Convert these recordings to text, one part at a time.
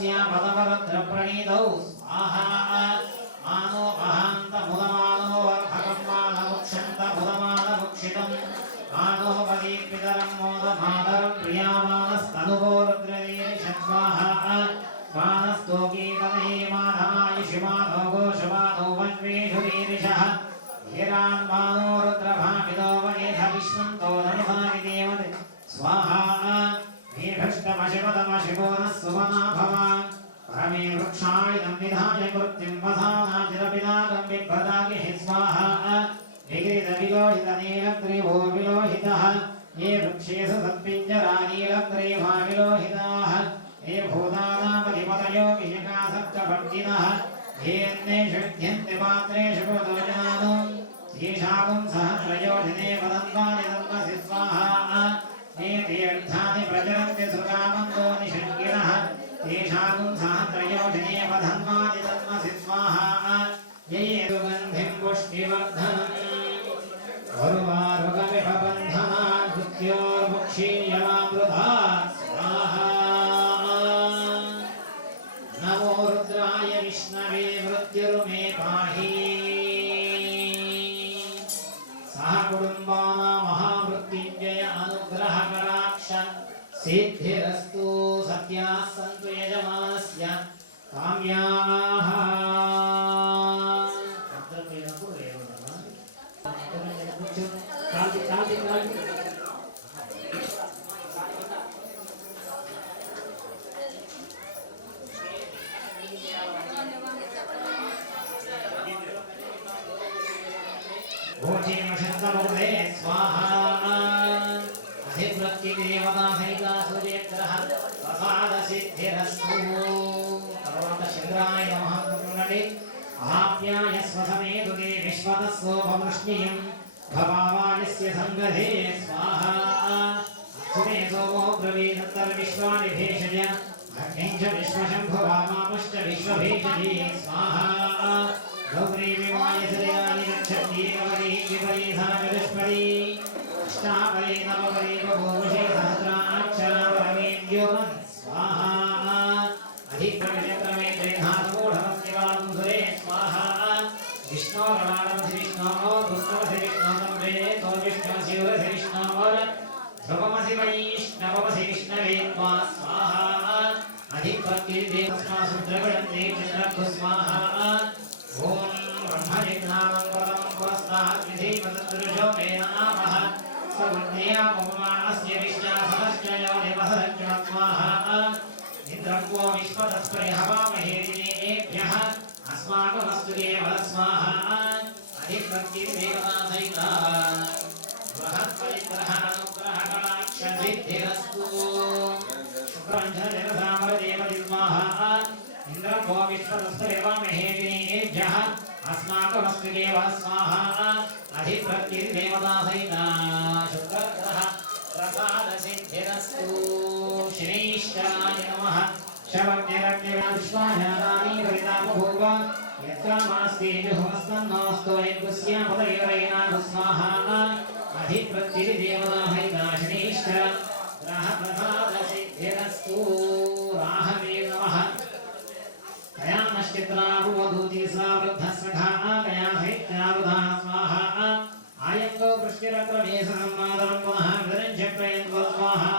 तस्य पदवरद्रप्रणीतौ स्वाहा मानो महान्तमुदमानो वर्धकं मानमुक्षन्तमुदमानमुक्षितम् मानो पदीपितरं मोदमातरं प्रियामानस्तनुवोरुद्रवीरिष स्वाहा मानस्तोकीतमे माधमायुषिमानो घोषमानो वन्वेषु वीरिषः हिरान्मानो रुद्रभामिदो वनेथ विश्वन्तो ननुभामि देवते स्वाहा ीभष्टमशिवतमशिवो नः सुमना भवान् परमे वृक्षायिनं निधाय मृत्युं वसानाचिरपिनाकं बिभ्रदागिः स्वाहा विगृहीतविलोहितनीलग्रीवो विलोहितः ये वृक्षेषु सत्पिञ्जरा नीलग्रीवा विलोहिताः ये भूतानामधिपतयो विजकासप्तभर्तिनः येऽन्येषु विद्यन्ते पात्रेषु पुरोजनानो येषां सहस्रयोजने वदन्वानि तन्मसि स्वाहा ये तीर्थानि प्रचरन्ति सुकामन्तो निषङ्गिनः तेषां सहस्रयोजने वधन्वानि तन्मसि स्वाहा ये सुगन्धिं पुष्टिवर्धनम् उर्वारुकमिव बन्धनात् मृत्योर्मुक्षीयमामृता स्वाहा नमो रुद्राय विष्णवे मृत्युर्मे पाहि सह कुटुम्बानां महामृत्युञ्जय अनुग्रह कटाक्ष सिद्धिरस्तु सत्याः सन्तु यजमानस्य काम्याः भोजेमशन्तमुदे स्वाहा अधिवृत्तिदेवता सहिता सूर्यग्रह प्रसादसिद्धिरस्तु తర్వాత చంద్రాయ నమః పునడి ఆప్యాయ స్వసమేదుదే విశ్వతः శోభవృష్ణియం భవావాయస్య సంగధే స్వాహా అక్షుమే సోమో బ్రవీదత్తర్విశ్వాని భేషజ అగ్నిం చ విశ్వశంభువామాపశ్చ విశ్వభేషజే స్వాహా गौरी विवायसरियानि गच्छति कवरी विपरीता विदुष्पदी अष्टावरी नववरी बभूषे सहस्राक्षरावरमेद्योमन् स्वाहा अधिक्रमे त्रेधातमूढमस्तिवां सुरे स्वाहा विष्णोरणाडमसि विष्णो दुष्णमसि विष्णो तम्रे तो विष्णुमसि उरसि विष्णोर ध्रुवमसि वैष्णवमसि विष्णवे त्वा स्वाहा अधिप्रत्युदेवस्मा सुद्रगणन्ते चन्द्रभु स्वाहा ओम ब्रह्मजिज्ञानं परं पुरस्तात् विधिवदृशो मे नामः सर्वज्ञेयमुपमानस्य विश्वासश्च योनिवसश्च स्वाहा निद्रक्वो विश्वतस्परिहवामहे दिनेभ्यः अस्माकमस्तु देवः स्वाहा अधिप्रत्युदेवता सहिता बृहत्परिग्रह अनुग्रह कटाक्ष सिद्धिरस्तु शुक्रञ्जनसामरदेवति स्वाहा इंद्रको विश्वतस्परिहवामहे दिनेभ्यः अस्माकमस्तु देवः स्वाहा अधिप्रत्युदेवता सहिता शुक्रग्रह प्रसादसिद्धिरस्तु श्रीश्चराय नमः शवज्ञरज्ञविश्वाजानानि परितापभूव यत्कामास्ति जुहस्तन्नोऽस्तु यद्गुस्यापदयोरयिनाथु स्वाहा अधिप्रत्युदेवता सहिता श्रीश्चरग्रह प्रसादसिद्धिरस्तु राहवे नमः कया नश्चित्रावधूति सा वृद्धस्सखा कया सहित्यावधा स्वाहा आयङ्गो पृष्टिरक्रमेशसंवादनं पुनः विदरञ्चक्रयन्त्व स्वाहा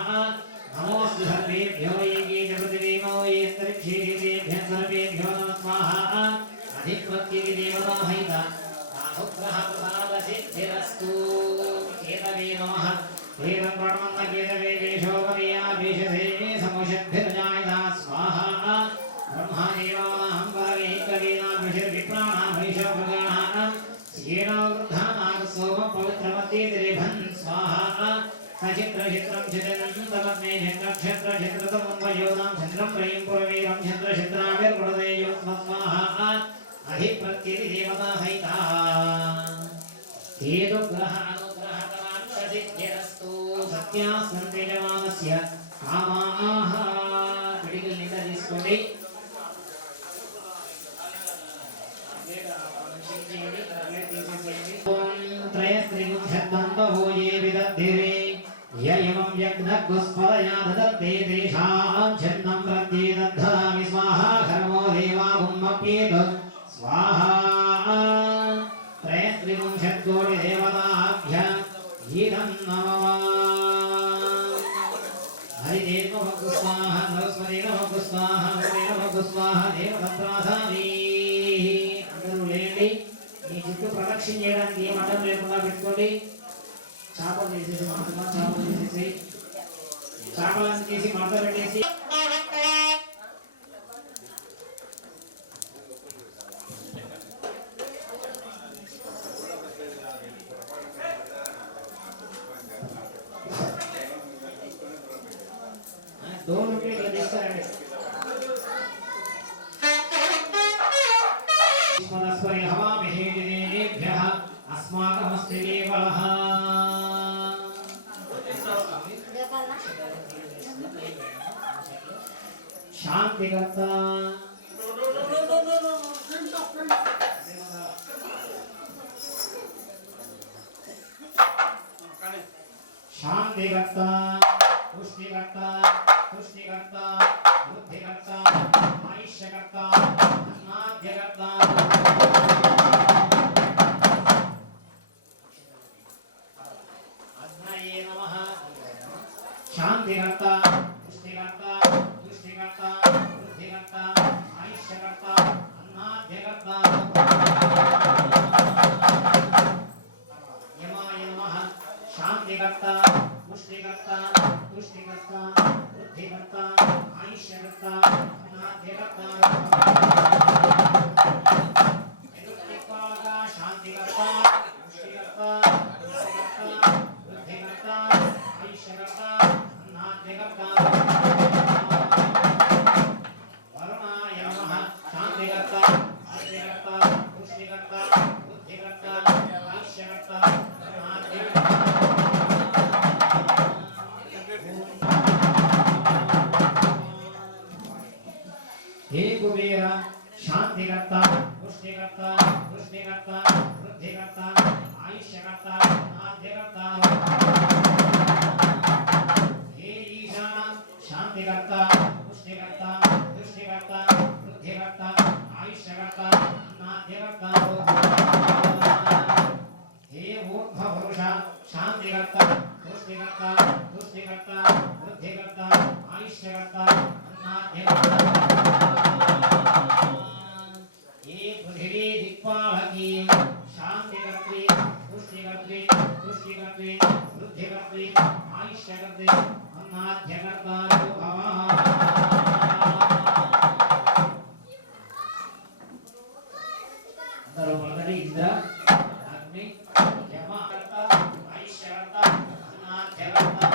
नमोऽस्तु सर्वेभ्यो ये च पृथिवीमो ये अन्तरिक्षेभ्यः सर्वेभ्यो नमः स्वाहा अधिप्रत्युदेवता सहिता राहुग्रह प्रसादसिद्धिरस्तु केतवे नमः वेदं प्रणमन्न केतवे वेषोपरिया वेषधे समुषद्भिर्जायता स्वाहा ब्रह्मदेवानां परमेकवीनाभिषर्विप्राणाभैषोपगाणां सीणावृद्धानां सोमपवित्रमतीतिरिभन् स्वाहा सचित्रचित्रं चिदनन्तमग्ने चन्द्रक्षत्रचित्रतमुन्वयोदां चन्द्रं प्रयं पुरवीरं चन्द्रचित्राविर्गुणदेयो स्वाहा अधिप्रत्युदेवता सहिता हेतुग्रह अनुग्रह कटाक्षसिद्धिरस्तु सत्याः सन्ति जमानस्य कामाः पिडिकिल निंदा తీసుకోండి त्रयस्त्रिगुंशद्वन्द्वभूये विदद्धिरे य इमं यज्ञगुस्पदया ददत्ते तेषां छन्नं प्रत्येदद्धरामि స్వాహ నమో స్వాహ దేవతంత్రాధాని అందరూ లేండి మీ చుట్టూ ప్రదక్షిణ చేయడానికి ఏం అడ్డం లేకుండా పెట్టుకోండి చేపలు తీసేసి మాత్రమే చేపలు తీసేసి చేపలను తీసి మడత పెట్టేసి డోర్ ఉంటే ఇలా తీస్తారండి స్మరస్వరి హవామిహే దేవేభ్యః అస్మాకమస్తి కేవలః శాంతికర్త శాంతికర్త పుష్టికర్త పుష్టికర్త బుద్ధికర్త ఆయుష్యకర్త అన్నాద్యకర్త అగ్నయే నమః శాంతికర్త పుష్టికర్త పుష్టికర్త బుద్ధికర్త ఆయుష్యకర్త అన్నాద్యకర్త యమాయ నమః శాంతికర్త పుష్టికర్త పుష్టికర్త బుద్ధికర్త ఆయుష్యకర్త అన్నాద్యకర్త శాంతికర్త పుష్టికర్త పుష్టికర్త బుద్ధికర్త ఆయుష్యకర్త అన్నాద్యకర్త వరుణాయ నమః శాంతికర్త పుష్టికర్త పుష్టికర్త బుద్ధికర్త ఆయుష్యకర్త అన్నాద్యకర్త हे कुबेर शांतिकर्ता पुष्टिकर्ता पुष्टिकर्ता वृद्धिकर्ता आयुष्यकर्ता आद्यकर्ता हे ईशान शांतिकर्ता पुष्टिकर्ता पुष्टिकर्ता वृद्धिकर्ता आयुष्यकर्ता आद्यकर्ता हे ऊर्ध्वपुरुष शांतिकर्ता पुष्टिकर्ता पुष्टिकर्ता वृद्धिकर्ता आयुष्यकर्ता आद्यकर्ता पृथ्वी दिक्पालकी शांतिकर्त्री पुष्टिकर्त्री पुष्टिकर्त्री वृद्धिकर्त्री आयुष्यकर्त्री अन्नाद्यकर्ता अंदर మొదటి ఇంద్ర అగ్ని యమ ఆయుష్యకర్త అన్నాద్యకర్త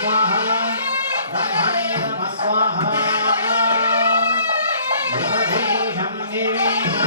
स्वाहा ब्रह्मणे नमः स्वाहा विदधीशं निवेदयामि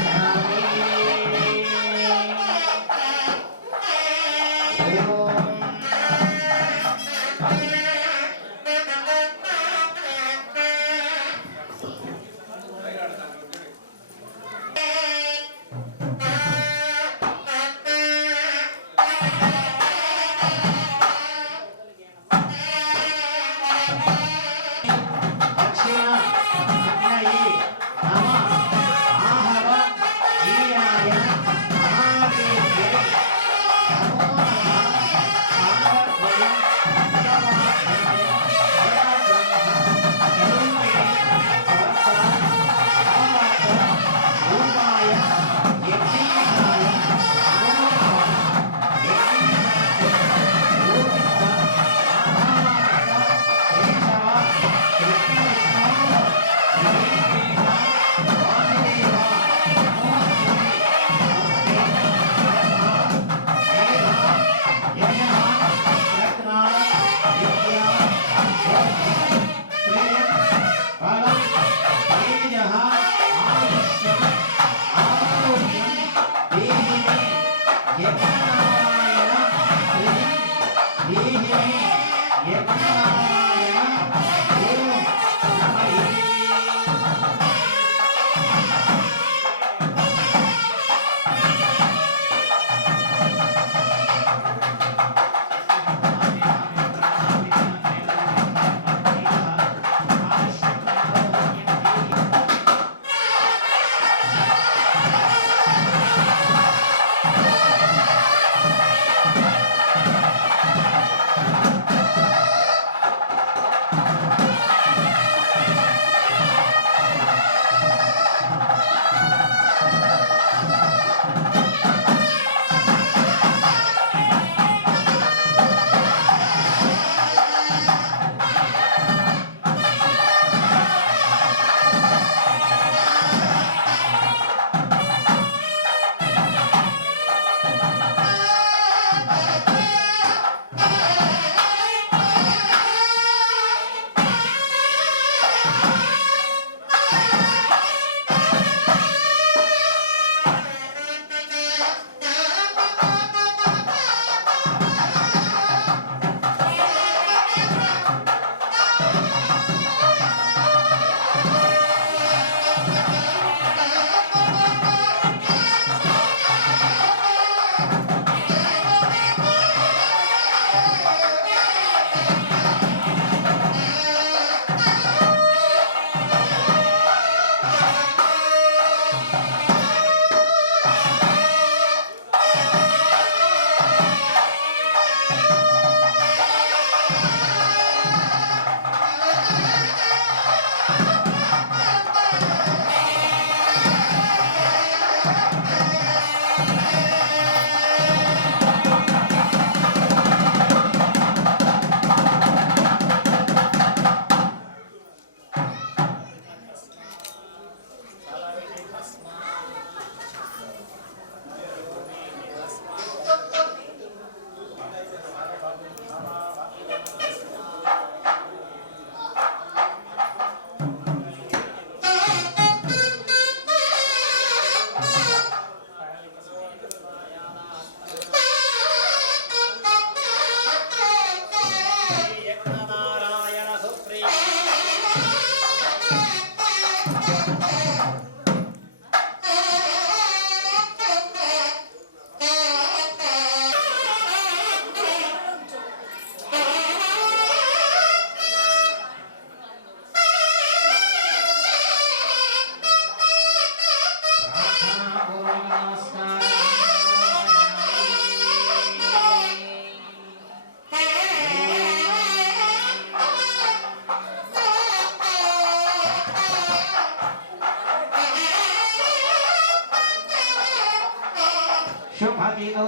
शुभदिनो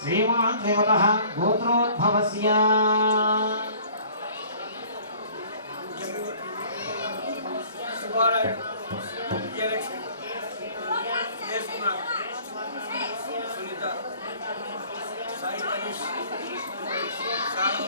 श्रीमान् देवतः गोत्रोद्भवस्य साई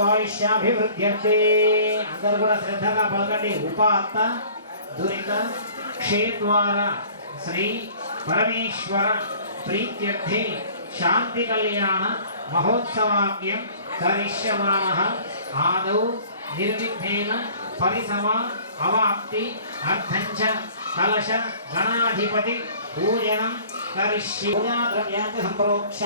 భవిష్యాభివృద్ధ్యర్థే అందరూ కూడా శ్రద్ధగా పలకండి. ఉపాత్త దురిత క్షేత్వార శ్రీ పరమేశ్వర ప్రీత్యర్థే శాంతి కళ్యాణ మహోత్సవాఖ్యం కరిష్యమాణః ఆదౌ నిర్విఘ్నేన పరిసమ అవాప్తి అర్థంచ కలశ గణాధిపతి పూజనం కరిష్యే. పూజాద్రవ్యాన్ని సంప్రోక్ష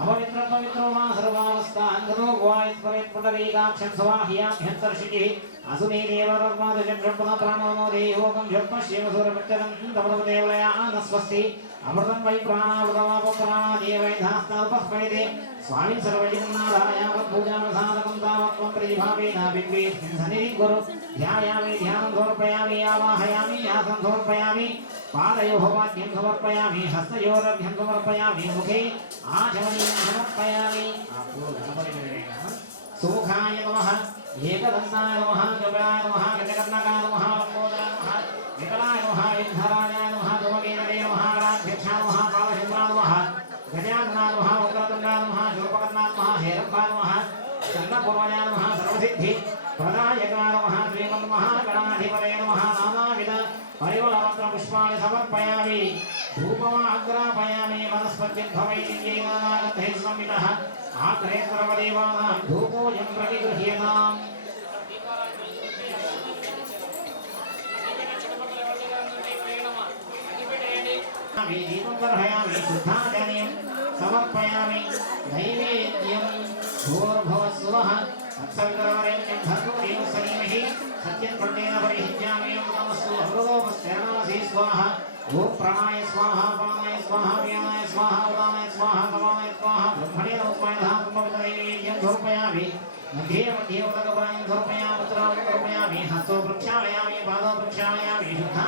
అపవిత్ర పవిత్రో మా సర్వావస్థ అంగనో వాయుస్మరేత్ పుండరీకాక్షం స్వాహ్యాభ్యంతర్షిణి అసునీ దేవరర్మాదశం షణ్పున ప్రాణోనో దేయోగం షణ్పశ్యేమసూరమిచ్చరం తమదేవలయానస్వస్తి అమృతం వై ప్రాణామృతమాప ప్రాణాదేవైధాస్తాల్పస్మయతే స్వామి సర్వజగన్నాథాయావత్ పూజామసాదకం తావత్వం ప్రతిభావేన బింబేస్మిన్ సన్నిధిం కురు ధ్యాయామి ధ్యానం సమర్పయామి ఆవాహయామి ఆసనం సమర్పయామి పాదయోః వాద్యం సమర్పయామి హస్తయోరభ్యం సమర్పయామి ముఖే ఆచమనీయం సమర్పయామి. సుముఖాయ నమః ఏకదంతాయ నమః గజాయ నమః గజకర్ణకాయ నమః లంబోదరాయ నమః వికలాయ నమః యుద్ధరాజాయ నమః ధూమకేతవే నమః రాధ్యక్షాయ నమః పాలచంద్రాయ నమః గజాననాయ నమః వక్రతుండాయ నమః శూర్పకర్ణాయ నమః హేరంబాయ నమః చంద్రపూర్వజాయ నమః సర్వసిద్ధి ప్రదాయకాయ నమః శ్రీమన్మహాగణాధిపతయే నమః నానావిధ పరిమళపత్ర పుష్పాన్ని సమర్పయామి. ధూపమాగ్రాపయామి వనస్పతిర్భవైర్యేనాగంధైః సంవితః ఆగ్రే సర్వదేవానాం ధూపోయం ప్రతిగృహ్యతాం. దీపం దర్శయామి శుద్ధాజనీయం సమర్పయామి. నైవేద్యం భూర్భువస్సువః తత్సవితుర్వరేణ్యం భర్గో దేవस्य ధీమహి సత్యం ప్రత్యేన పరిహిజ్యామి. నమస్తు అమృతోపస్తరణాసి స్వాహ. ఓం ప్రాణాయ స్వాహ పానాయ స్వాహ వ్యానాయ స్వాహ ఉదానాయ స్వాహ సమానాయ స్వాహ బ్రహ్మణే నమస్కారం సమర్పయామి. मध्ये मध्ये उदकपायं समर्पयामि उत्तरावं समर्पयामि हस्तो प्रक्षालयामि पादौ प्रक्षालयामि शुद्धा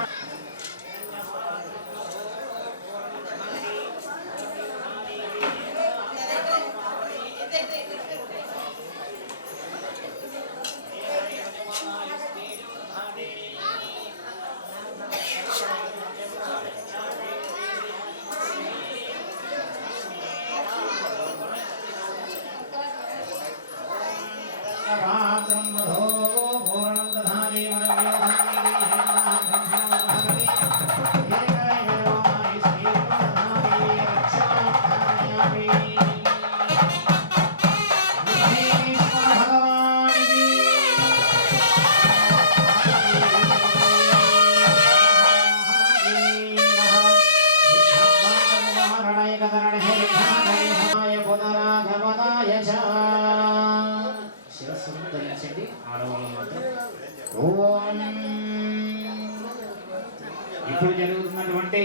ఇప్పుడు జరుగుతున్నటువంటి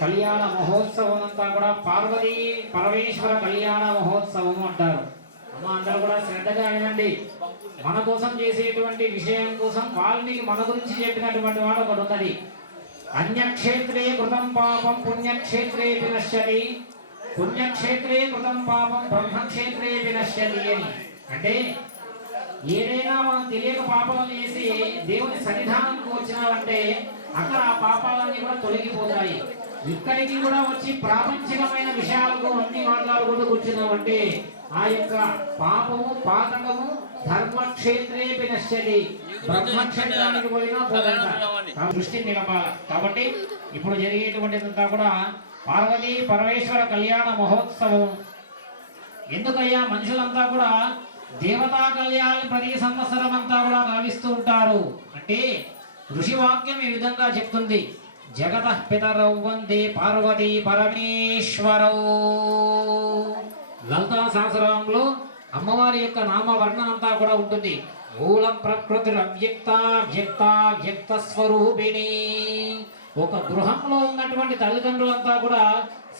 కళ్యాణ మహోత్సవం అంతా కూడా పార్వతీ పరమేశ్వర కళ్యాణ మహోత్సవం అంటారు. అమ్మ అందరూ కూడా శ్రద్ధగా వినండి. మన కోసం చేసేటువంటి విషయం కోసం వాల్మీకి మన గురించి చెప్పినటువంటి మాట ఒకటి ఉన్నది. అన్యక్షేత్రే కృతం పాపం పుణ్యక్షేత్రే వినశ్యతి, పుణ్యక్షేత్రే కృతం పాపం బ్రహ్మక్షేత్రే వినశ్యతి అని. అంటే ఏదైనా మనం తెలియక పాపాలు చేసి దేవుని సన్నిధానంకు వచ్చినామంటే అక్కడ ఆ పాపాలన్నీ కూడా తొలగిపోతాయి. ఇక్కడికి కూడా వచ్చి ప్రాపంచికమైన విషయాలకు అన్ని మాట్లాడుకుంటూ కూర్చున్నామంటే ఆ యొక్క పాపము పాతకము ధర్మక్షేత్రే వినశ్యతి, బ్రహ్మక్షేత్రానికి పోయినా పోదంట. దృష్టి నిలపాల. కాబట్టి ఇప్పుడు జరిగేటువంటిదంతా కూడా పార్వతీ పరమేశ్వర కళ్యాణ మహోత్సవం. ఎందుకయ్యా మనుషులంతా కూడా దేవతా కళ్యాణి ప్రతి సంవత్సరం అంతా కూడా గావిస్తూ ఉంటారు అంటే ఋషివాక్యం ఈ విధంగా చెప్తుంది. జగతః పితరౌ వందే పార్వతీ పరమేశ్వరౌ. లలితా సహస్రనామంలో అమ్మవారి యొక్క నామ వర్ణనంతా కూడా ఉంటుంది. మూల ప్రకృతి అవ్యక్త వ్యక్త వ్యక్త స్వరూపిణి. ఒక గృహంలో ఉన్నటువంటి తల్లిదండ్రులంతా కూడా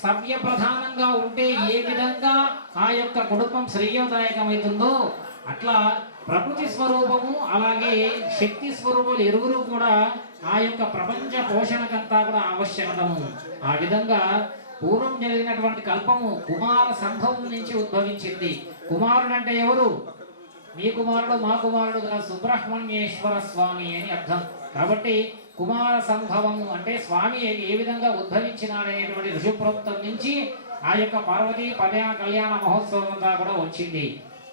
సవ్య ప్రధానంగా ఉంటే ఏ విధంగా ఆ యొక్క కుటుంబం శ్రేయోదాయకమవుతుందో అట్లా ప్రకృతి స్వరూపము అలాగే శక్తి స్వరూపాలు ఇరువురు కూడా ఆ యొక్క ప్రపంచ పోషణకంతా కూడా ఆవశ్యకతము. ఆ విధంగా పూర్వం జరిగినటువంటి కల్పము కుమార సంభవం నుంచి ఉద్భవించింది. కుమారుడు అంటే ఎవరు? మీ కుమారుడు మా కుమారుడు సుబ్రహ్మణ్యేశ్వర స్వామి అని అర్థం. కాబట్టి కుమార సంభవము అంటే స్వామి ఏ విధంగా ఉద్భవించినాడనేటువంటి ఋషిప్రోక్తం నుంచి ఆ యొక్క పార్వతీ కళ్యాణ మహోత్సవం అంతా కూడా వచ్చింది.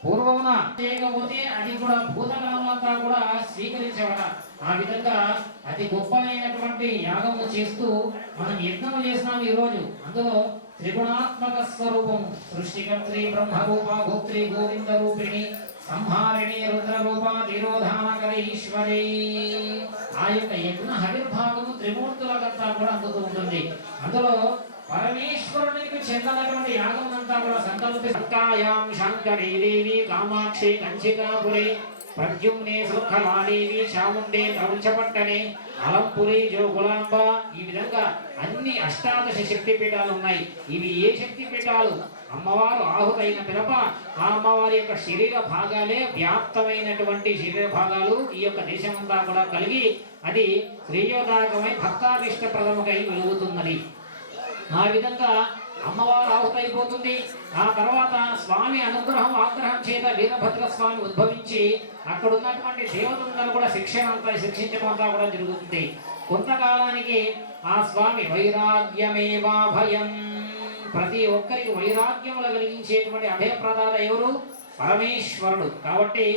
పూర్వమున చేయకపోతే అది కూడా భూతకాలంతా కూడా స్వీకరించేవాడ. ఆ విధంగా అతి గొప్పమైనటువంటి యాగము చేస్తూ మనం యజ్ఞము చేసినాం ఈ రోజు. అందులో త్రిగుణాత్మక స్వరూపము సృష్టికర్త్రి బ్రహ్మరూప గోత్రి గోవింద రూపిణి సంహారిణి రుద్రరూప తిరోధానకరి ఈశ్వరి. ఆ యొక్క యజ్ఞ హవిర్భాగము త్రిమూర్తులకంతా కూడా అందుతూ ఉంటుంది. అందులో పరమేశ్వరునికి చెందినటువంటి యాగం అంతా కూడా సంకల్పిస్తాయాం శంకరీ దేవి కామాక్షి కంచికాపురి ప్రద్యుమ్నే సుఖమాదేవి చాముండే ప్రపంచపట్టనే అలంపురి జోగులాంబ. ఈ విధంగా అన్ని అష్టాదశ శక్తి పీఠాలు ఉన్నాయి. ఇవి ఏ శక్తి పీఠాలు? అమ్మవారు ఆహుతైన పిలప ఆ అమ్మవారి యొక్క శరీర భాగాలే వ్యాప్తమైనటువంటి శరీర భాగాలు ఈ యొక్క దేశమంతా కూడా కలిగి అది శ్రేయోదాయకమై భక్తాభిష్టప్రదముకై వెలుగుతున్నది. ఆ విధంగా అమ్మవారు ఆహుతైపోతుంది. ఆ తర్వాత స్వామి అనుగ్రహం ఆగ్రహం చేత వీరభద్ర స్వామి ఉద్భవించి అక్కడ ఉన్నటువంటి దేవతలను కూడా శిక్షించడం కూడా జరుగుతుంది. కొంతకాలానికి ఆ స్వామి వైరాగ్యమేవా భయం, ప్రతి ఒక్కరికి వైరాగ్యములు కలిగించేటువంటి అభయప్రదాత ఎవరు? పరమేశ్వరుడు. కాబట్టి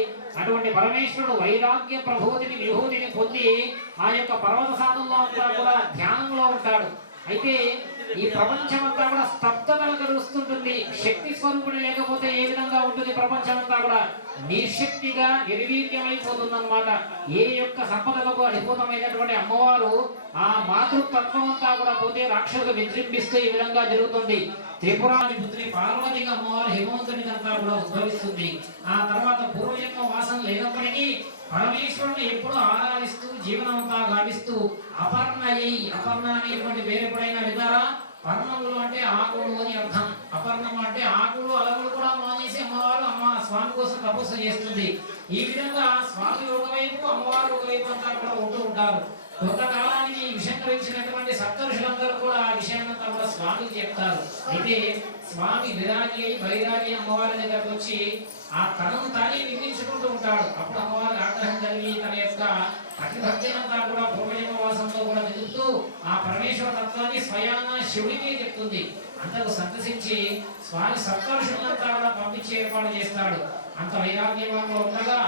అటువంటి పరమేశ్వరుడు వైరాగ్య ప్రభూతిని విభూతిని పొంది ఆ యొక్క పర్వత సాధనలో అంతా కూడా ధ్యానంలో ఉంటాడు. అయితే ఈ ప్రపంచమంతా కూడా స్తబ్దతను కలుగుతుంటుంది. శక్తి స్వరూపుడు లేకపోతే ఏ విధంగా ఉంటుంది? ప్రపంచమంతా కూడా నిశక్తిగా నిర్వీర్యమైపోతుందన్నమాట. ఏ యొక్క సంపదలకు అధిభూతమైనటువంటి అమ్మవారు ఆ మాతృతత్వం అంతా కూడా పోతే రాక్షసులు విజృంభిస్తూ ఈ విధంగా జరుగుతుంది. త్రిపురాది పుత్రి పార్వతిగా అమ్మవారు హిమవంతుని అంతా కూడా ఉద్భవిస్తుంది. ఆ తర్వాత పూర్వజన్మ వాసన లేనప్పటికీ పరమేశ్వరుని ఎప్పుడు ఆరాధిస్తూ జీవనమంతా గావిస్తూ అపర్ణయ్యి, అపర్ణ అనేటువంటి వేరే ఎప్పుడైనా విధారా? పర్ణములు అంటే ఆకులు అని అర్థం. అపర్ణం అంటే ఆకులు అలములు కూడా మానేసి అమ్మవారు స్వామి కోసం తపస్సు చేస్తుంది. ఈ విధంగా స్వామి ఒకవైపు అమ్మవారు ఒకవైపు అంతా కూడా ఉంటూ ఉంటారు. కొంతకాలానికి ఈ విషయం గ్రహించినటువంటి సప్తఋషులందరూ కూడా ఆ విషయాన్నంతా కూడా స్వామికి చెప్తారు. అయితే స్వామి విరాగి బైరాగి అమ్మవారి దగ్గరకు వచ్చి ఆ తనను తానే నిర్మించుకుంటూ ఉంటాడు. అప్పుడు అమ్మవారికి ఆగ్రహం కలిగి తన యొక్క అతిభక్తినంతా కూడా పూర్వజన్మ వాసంతో కూడా వెతుకుతూ ఆ పరమేశ్వర తత్వాన్ని స్వయాన శివుడికే చెప్తుంది. అంతకు సంతసించి స్వామి సప్తఋషులంతా కూడా పంపించి ఏర్పాటు చేస్తాడు. అంత వైరాగ్యంలో ఉండగా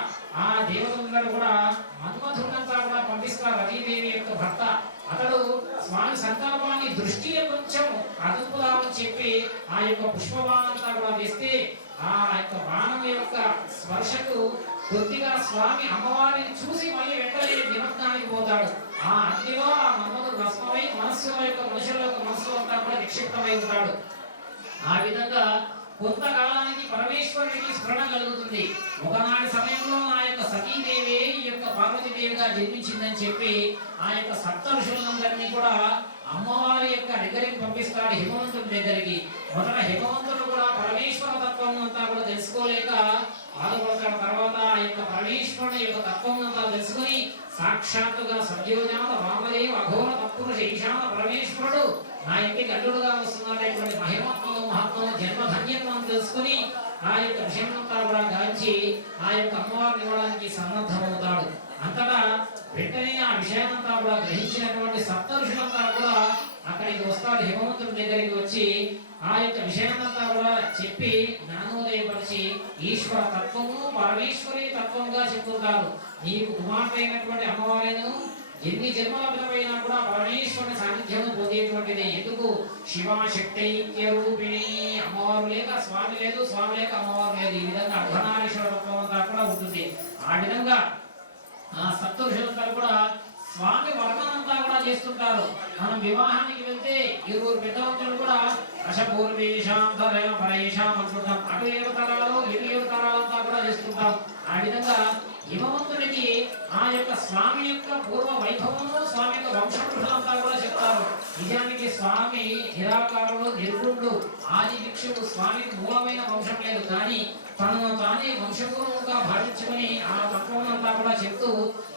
ఆ దేవతలందరూ కూడా మన్మధుడంతా కూడా పంపిస్తారు. రతీదేవి యొక్క భర్త అతడు స్వామి సంకల్పాన్ని దృష్టిలో కొంచెం అదుపుదామని చెప్పి ఆ యొక్క పుష్పబాణంతా కూడా వేస్తే ఆ యొక్క బాణం యొక్క స్పర్శకు కొద్దిగా స్వామి అమ్మవారిని చూసి మళ్ళీ వెంటనే నిమగ్నానికి పోతాడు. ఆ అగ్నిలో ఆ మన్మధుడు భస్మమై మనుషుల యొక్క మనస్సు అంతా కూడా నిక్షిప్తమై ఉంటాడు. ఆ విధంగా కొంతకాలానికి పరమేశ్వరుడికి స్మరణ కలుగుతుంది. ఒకనాటి సమయంలో ఆ యొక్క సతీదేవి ఈ యొక్క పార్వతీదేవిగా జన్మించిందని చెప్పి ఆ యొక్క సప్తఋషులందరినీ కూడా అమ్మవారి యొక్క దగ్గరికి పంపిస్తాడు, హిమవంతుడి దగ్గరికి. మొదట హిమవంతుడు కూడా పరమేశ్వర తత్వం అంతా కూడా తెలుసుకోలేక బాధపడతాడు. తర్వాత ఆ యొక్క పరమేశ్వరుని యొక్క తత్వం అంతా తెలుసుకుని సాక్షాత్తుగా సద్యోజాత వామదేవ అఘోర తత్పురుష ఈశాన పరమేశ్వరుడు నా ఇంటికి అల్లుడుగా వస్తున్నటువంటి మహాత్మను జన్మధన్యత్వం తెలుసుకుని ఆ యొక్క విషయమంతా కూడా గాంచి ఆ యొక్క అమ్మవారిని ఇవ్వడానికి సన్నద్ధమవుతాడు. అంతటా వెంటనే ఆ విషయానంతా కూడా గ్రహించినటువంటి సప్తఋషులంతా కూడా అక్కడికి వస్తాడు. హిమవంతుడి దగ్గరికి వచ్చి ఆ యొక్క విషయానంతా కూడా చెప్పి జ్ఞానోదయపరిచి ఈశ్వర తత్వము పరమేశ్వరి తత్వంగా చెప్తుంటారు. నీకు కుమార్తె అయినటువంటి అమ్మవారిను ఎన్ని జన్మల పిలవైనా కూడా పరమేశ్వరుని సాన్నిధ్యం పొందేటువంటిది. ఎందుకు? శివశక్తైక్య రూపిణి. అమ్మవారు లేక స్వామి లేదు, స్వామి లేక అమ్మవారు లేదు. ఈ విధంగా అర్ధనారీశ్వర తత్వం అంతా కూడా ఉంటుంది. ఆ విధంగా ఆ సప్తఋషులంతా కూడా స్వామి వర్ణనంతా కూడా చేస్తుంటారు. మనం వివాహానికి వెళ్తే ఇరువురు పెద్దవంతులు కూడా రసపూర్వేషాం పరేషాం అనుకుంటాం. అటు 7 తరాలు ఇటు 7 తరాలంతా కూడా చేస్తుంటాం. ఆ విధంగా హిమవంతుడికి ఆ యొక్క స్వామి యొక్క పూర్వ వైభవము స్వామి యొక్క వంశపురుషులంతా కూడా చెప్తారు. నిజానికి స్వామి నిరాకారుడు, నిర్గుణుడు, ఆది భిక్షుడు. స్వామికి మూలమైన వంశం లేదు, కానీ తనను తానే వంశపూర్వకంగా భావించుకుని ఆ తత్వం అంతా కూడా చెప్తూ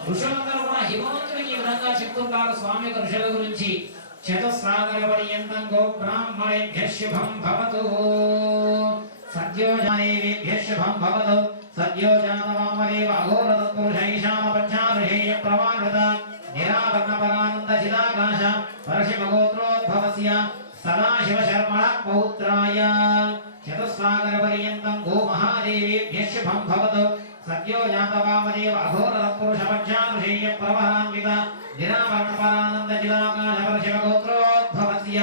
ఋషులందరూ కూడా హిమవంతుడికి ఈ విధంగా చెప్తుంటారు స్వామి యొక్క ఋషుల గురించి. చతుస్సాగర పర్యంతం గో బ్రాహ్మణేభ్యః శుభం భవతు, సద్యోజానేభ్యః శుభం భవతు, సద్యోజాతవామదేవ అఘోర తత్పురుషైషామ పంచారుషేయ ప్రమాణృత నిరావర్ణపరానంద చిదాకాశ పరశివగోత్రోద్భవస్య సదాశివ శర్మణ పౌత్రాయ చతుస్సాగర పర్యంతం గో మహాదేవేభ్యః विभ्येष्यभं भवतु सद्यो जातवामदेव अघोरतत्पुरुषपक्षानुषेय प्रवहान्वित निरामरणपरानन्दजिदाकाशपरशिवगोत्रोद्भवस्य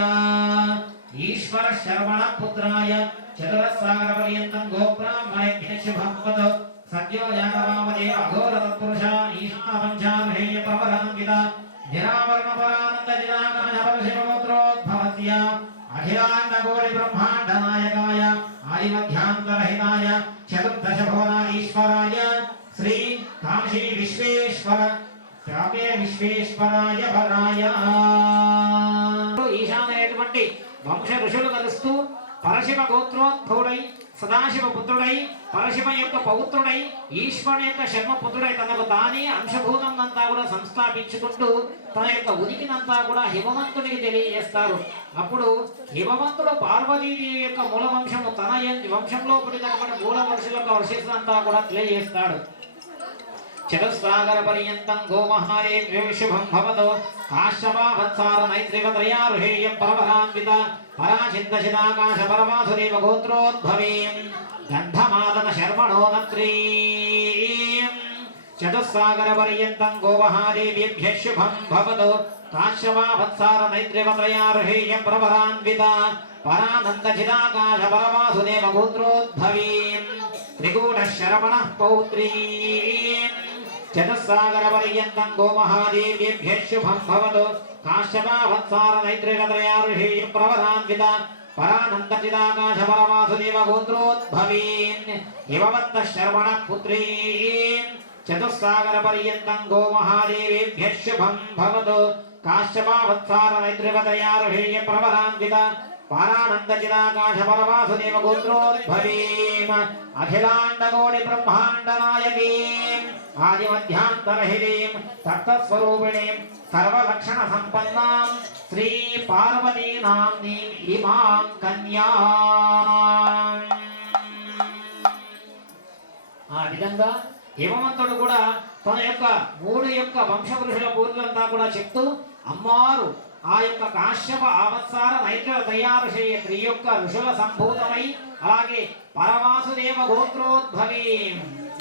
ईश्वर शर्मणः पुत्राय चतुरस्सागरपर्यन्तं गोब्राह्मणेभ्यः शुभं भवतु सद्यो जातवामदेव अघोरतत्पुरुष ईशानपञ्चानुषेय प्रवहान्वित निरामरणपरानन्दजिदाकाशपरशिवगोत्रोद्भवस्य अखिलाण्डकोटिब्रह्माण्डनायकाय आदिमध्यान्तरहिताय चतुर्दशभुवनाधीश्वराय श्री काशी विश्वेश्वर श्रापे विश्वेश्वराय भराय ఈశానైనటువంటి వంశ ఋషులు కలుస్తూ పరశివ గోత్రోద్భవుడై సదాశివ పుత్రుడై పరశివ యొక్క పౌత్రుడై ఈశ్వరుని యొక్క శర్మపుత్రుడై తనకు తానే అంశభూతంనంతా కూడా సంస్థాపించుకుంటూ తన యొక్క ఉనికినంతా కూడా హిమవంతునికి తెలియజేస్తారు. అప్పుడు హిమవంతుడు పార్వతీదేవి యొక్క మూల వంశము తన వంశంలో పుట్టినటువంటి మూల వంశులకు వర్షిస్తున్నంతా కూడా తెలియజేస్తాడు. చతుస్సాగర పర్యంతం గోమహారేభ్యో శుభం భవతు కాశ్యపావత్సార నైత్రికత్రయారుహేయం పరవరాన్విత పరాచింతశిదాకాశ పరమాసుదేవ గోత్రోద్భవీం గంధమాదన శర్మణో నత్రీం చతుస్సాగర పర్యంతం గోమహాదేవ్యేభ్యః శుభం భవతు కాశ్యపావత్సార నైత్రికత్రయారుహేయం పరవరాన్విత పరానందశిదాకాశ పరమాసుదేవ గోత్రోద్భవీం త్రికూట శరవణ పౌత్రీం చతుస్సాగర పర్యంతం గోమహాదేవ్యేభ్యః శుభం భవతు కాశ్యపావత్సార నైత్రికత్రయారుహేయం ప్రవరాన్విత పరానందచిదాకాశ పరమాసుదేవ గోత్రోద్భవీం హిమవంత శర్మణ పుత్రీం చతుస్సాగర పర్యంతం గోమహాదేవ్యేభ్యః శుభం భవతు కాశ్యపావత్సార నైత్రికత్రయారుహేయం ప్రవరాన్విత పారానందచిదాకాశ పరమాసుదేవ గోత్రోద్భవీం అఖిలాండకోటి బ్రహ్మాండ నాయకీం ఆదిమధ్యాంతరహితీం తత్వస్వరూపిణీం సర్వలక్షణ సంపన్నాం శ్రీ పార్వతీనామ్నీం ఇమాం కన్యాం. ఆ విధంగా హిమవంతుడు కూడా తన యొక్క మూడు యొక్క వంశపురుషుల పూర్వులంతా కూడా చెప్తూ అమ్మారు ఆ యొక్క కాశ్యప ఆవత్సార నైత్ర తయారు చేయ స్త్రీ యొక్క ఋషుల సంభూతమై అలాగే పరవాసుదేవ గోత్రోద్భవీం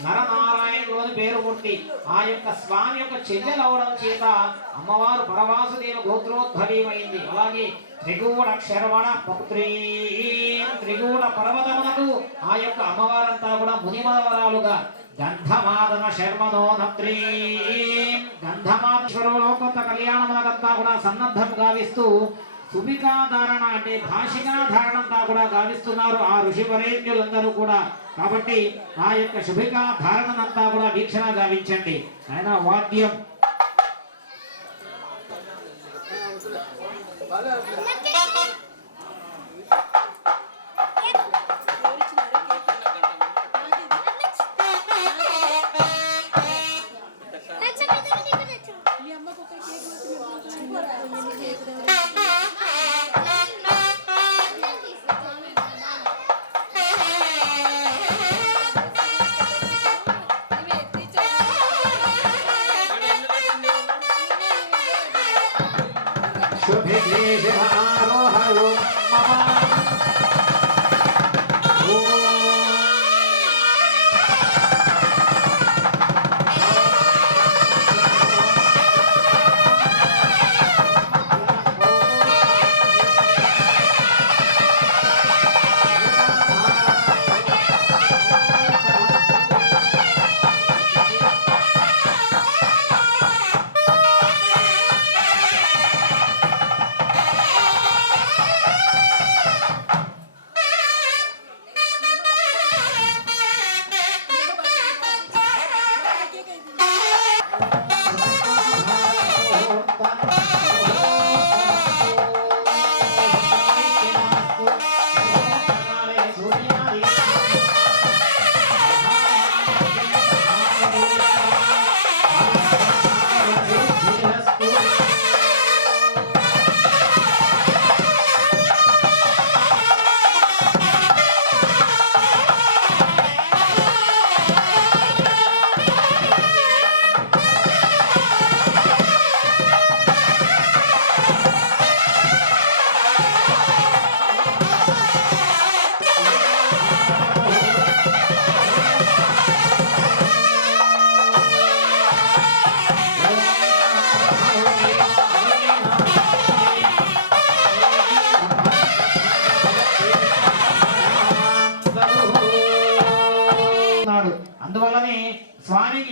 నరనారాయణుడు పేరు పుట్టి ఆ యొక్క స్వామి యొక్క చెల్లెలవడం చేత అమ్మవారు పరవాసుదేవ గోత్రోద్భవీమైంది. అలాగే త్రిగూఢ శరవణ పుత్రీం త్రిగూఢ పర్వతమునకు ఆ యొక్క అమ్మవారంతా కూడా మునిమనవరాలుగా గంధమాదన శర్మనో నత్రీం గంధమాదశ్వరంలో కొంత కళ్యాణములకంతా కూడా సన్నద్ధం గావిస్తూ సుభికాధారణ అంటే భాషికా ధారణంతా కూడా గావిస్తున్నారు ఆ ఋషివరేణ్యులందరూ కూడా. కాబట్టి ఆ యొక్క శుభికా ధారణనంతా కూడా వీక్షణ గావించండి. ఆయన వాద్యం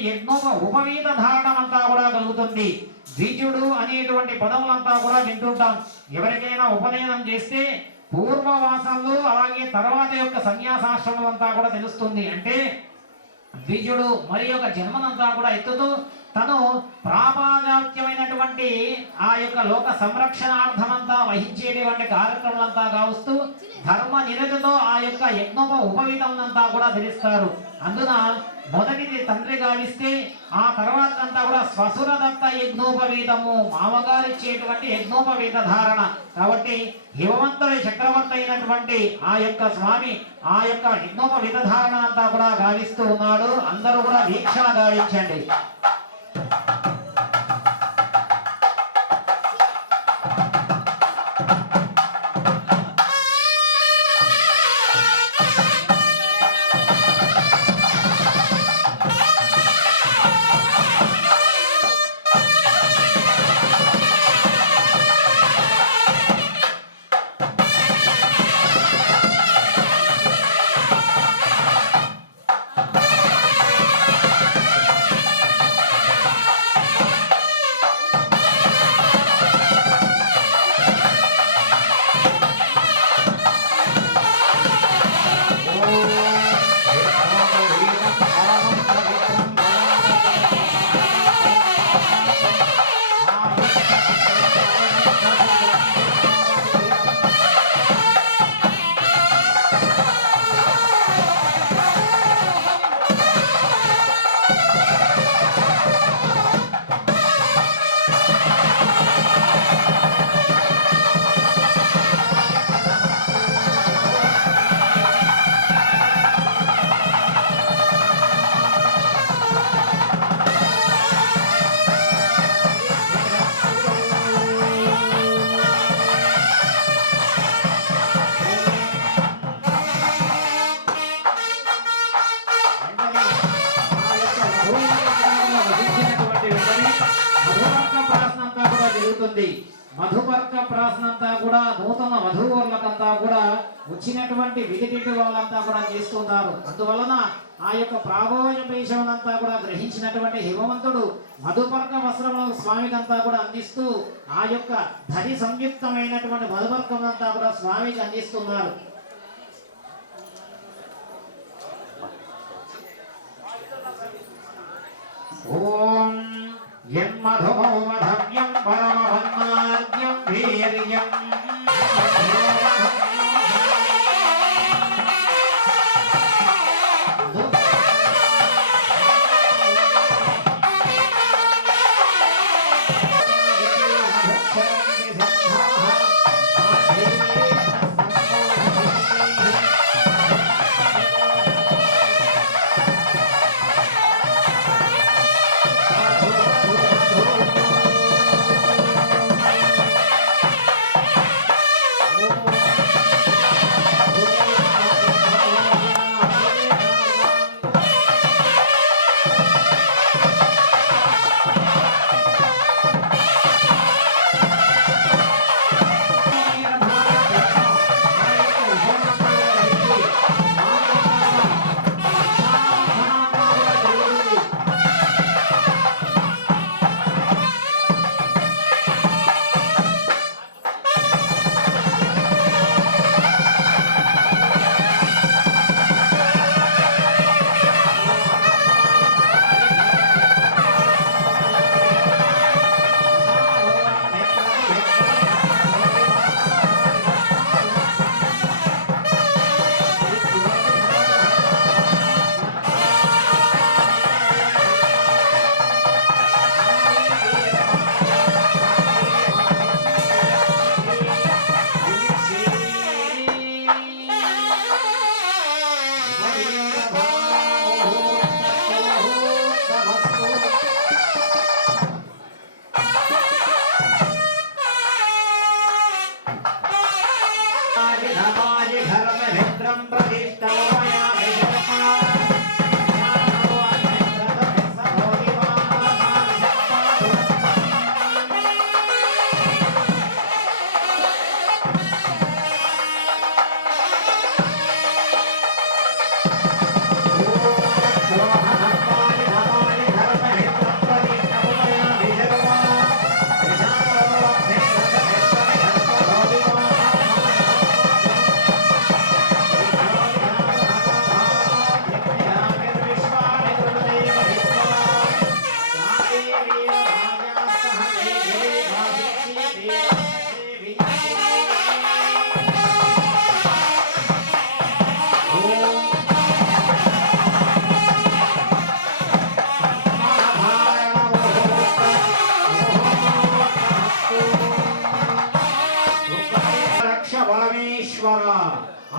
యజ్ఞోప ఉపవీత ధారణం అంతా కూడా కలుగుతుంది. ద్విజుడు అనేటువంటి పదములంతా కూడా వింటుంటాం. ఎవరికైనా ఉపనయనం చేస్తే పూర్వవాసంలో అలాగే తర్వాత యొక్క సన్యాసాశ్రమం అంతా కూడా తెలుస్తుంది. అంటే ద్విజుడు మరి యొక్క జన్మనంతా కూడా ఎత్తుతూ తను ప్రాపాజాత్యమైనటువంటి ఆ యొక్క లోక సంరక్షణార్థమంతా వహించేటువంటి కార్యక్రమాలంతా గావిస్తూ ధర్మ నిరతితో ఆ యొక్క యజ్ఞోప ఉపవీతంతా కూడా ధరిస్తారు. అందున మొదటిది తండ్రి గావిస్తే ఆ తర్వాత అంతా కూడా స్వసురదత్త యజ్ఞోపవీతము, మామగారిచ్చేటువంటి యజ్ఞోపవీత ధారణ. కాబట్టి హిమవంతుడి చక్రవర్తి అయినటువంటి ఆ యొక్క స్వామి ఆ యొక్క యజ్ఞోపవీత ధారణ అంతా కూడా గావిస్తూ ఉన్నాడు. అందరూ కూడా వీక్షణ గావించండి. మధుపర్క ప్రాసనంతా కూడా నూతన వధువులకంతా కూడా వచ్చినటువంటి విధిటి వాళ్ళంతా కూడా చేస్తున్నారు. అందువలన ఆ యొక్క ప్రాభోజపేశమునంతా కూడా గ్రహించినటువంటి హిమవంతుడు మధుపర్క వస్త్రములను స్వామికంతా కూడా అందిస్తూ ఆ యొక్క ధరి సంయుక్తమైనటువంటి మధుపర్కమంతా కూడా స్వామికి అందిస్తున్నారు. ఓం యన్మధుమౌమధవ్యం పరమవన్నాద్యం వీర్యం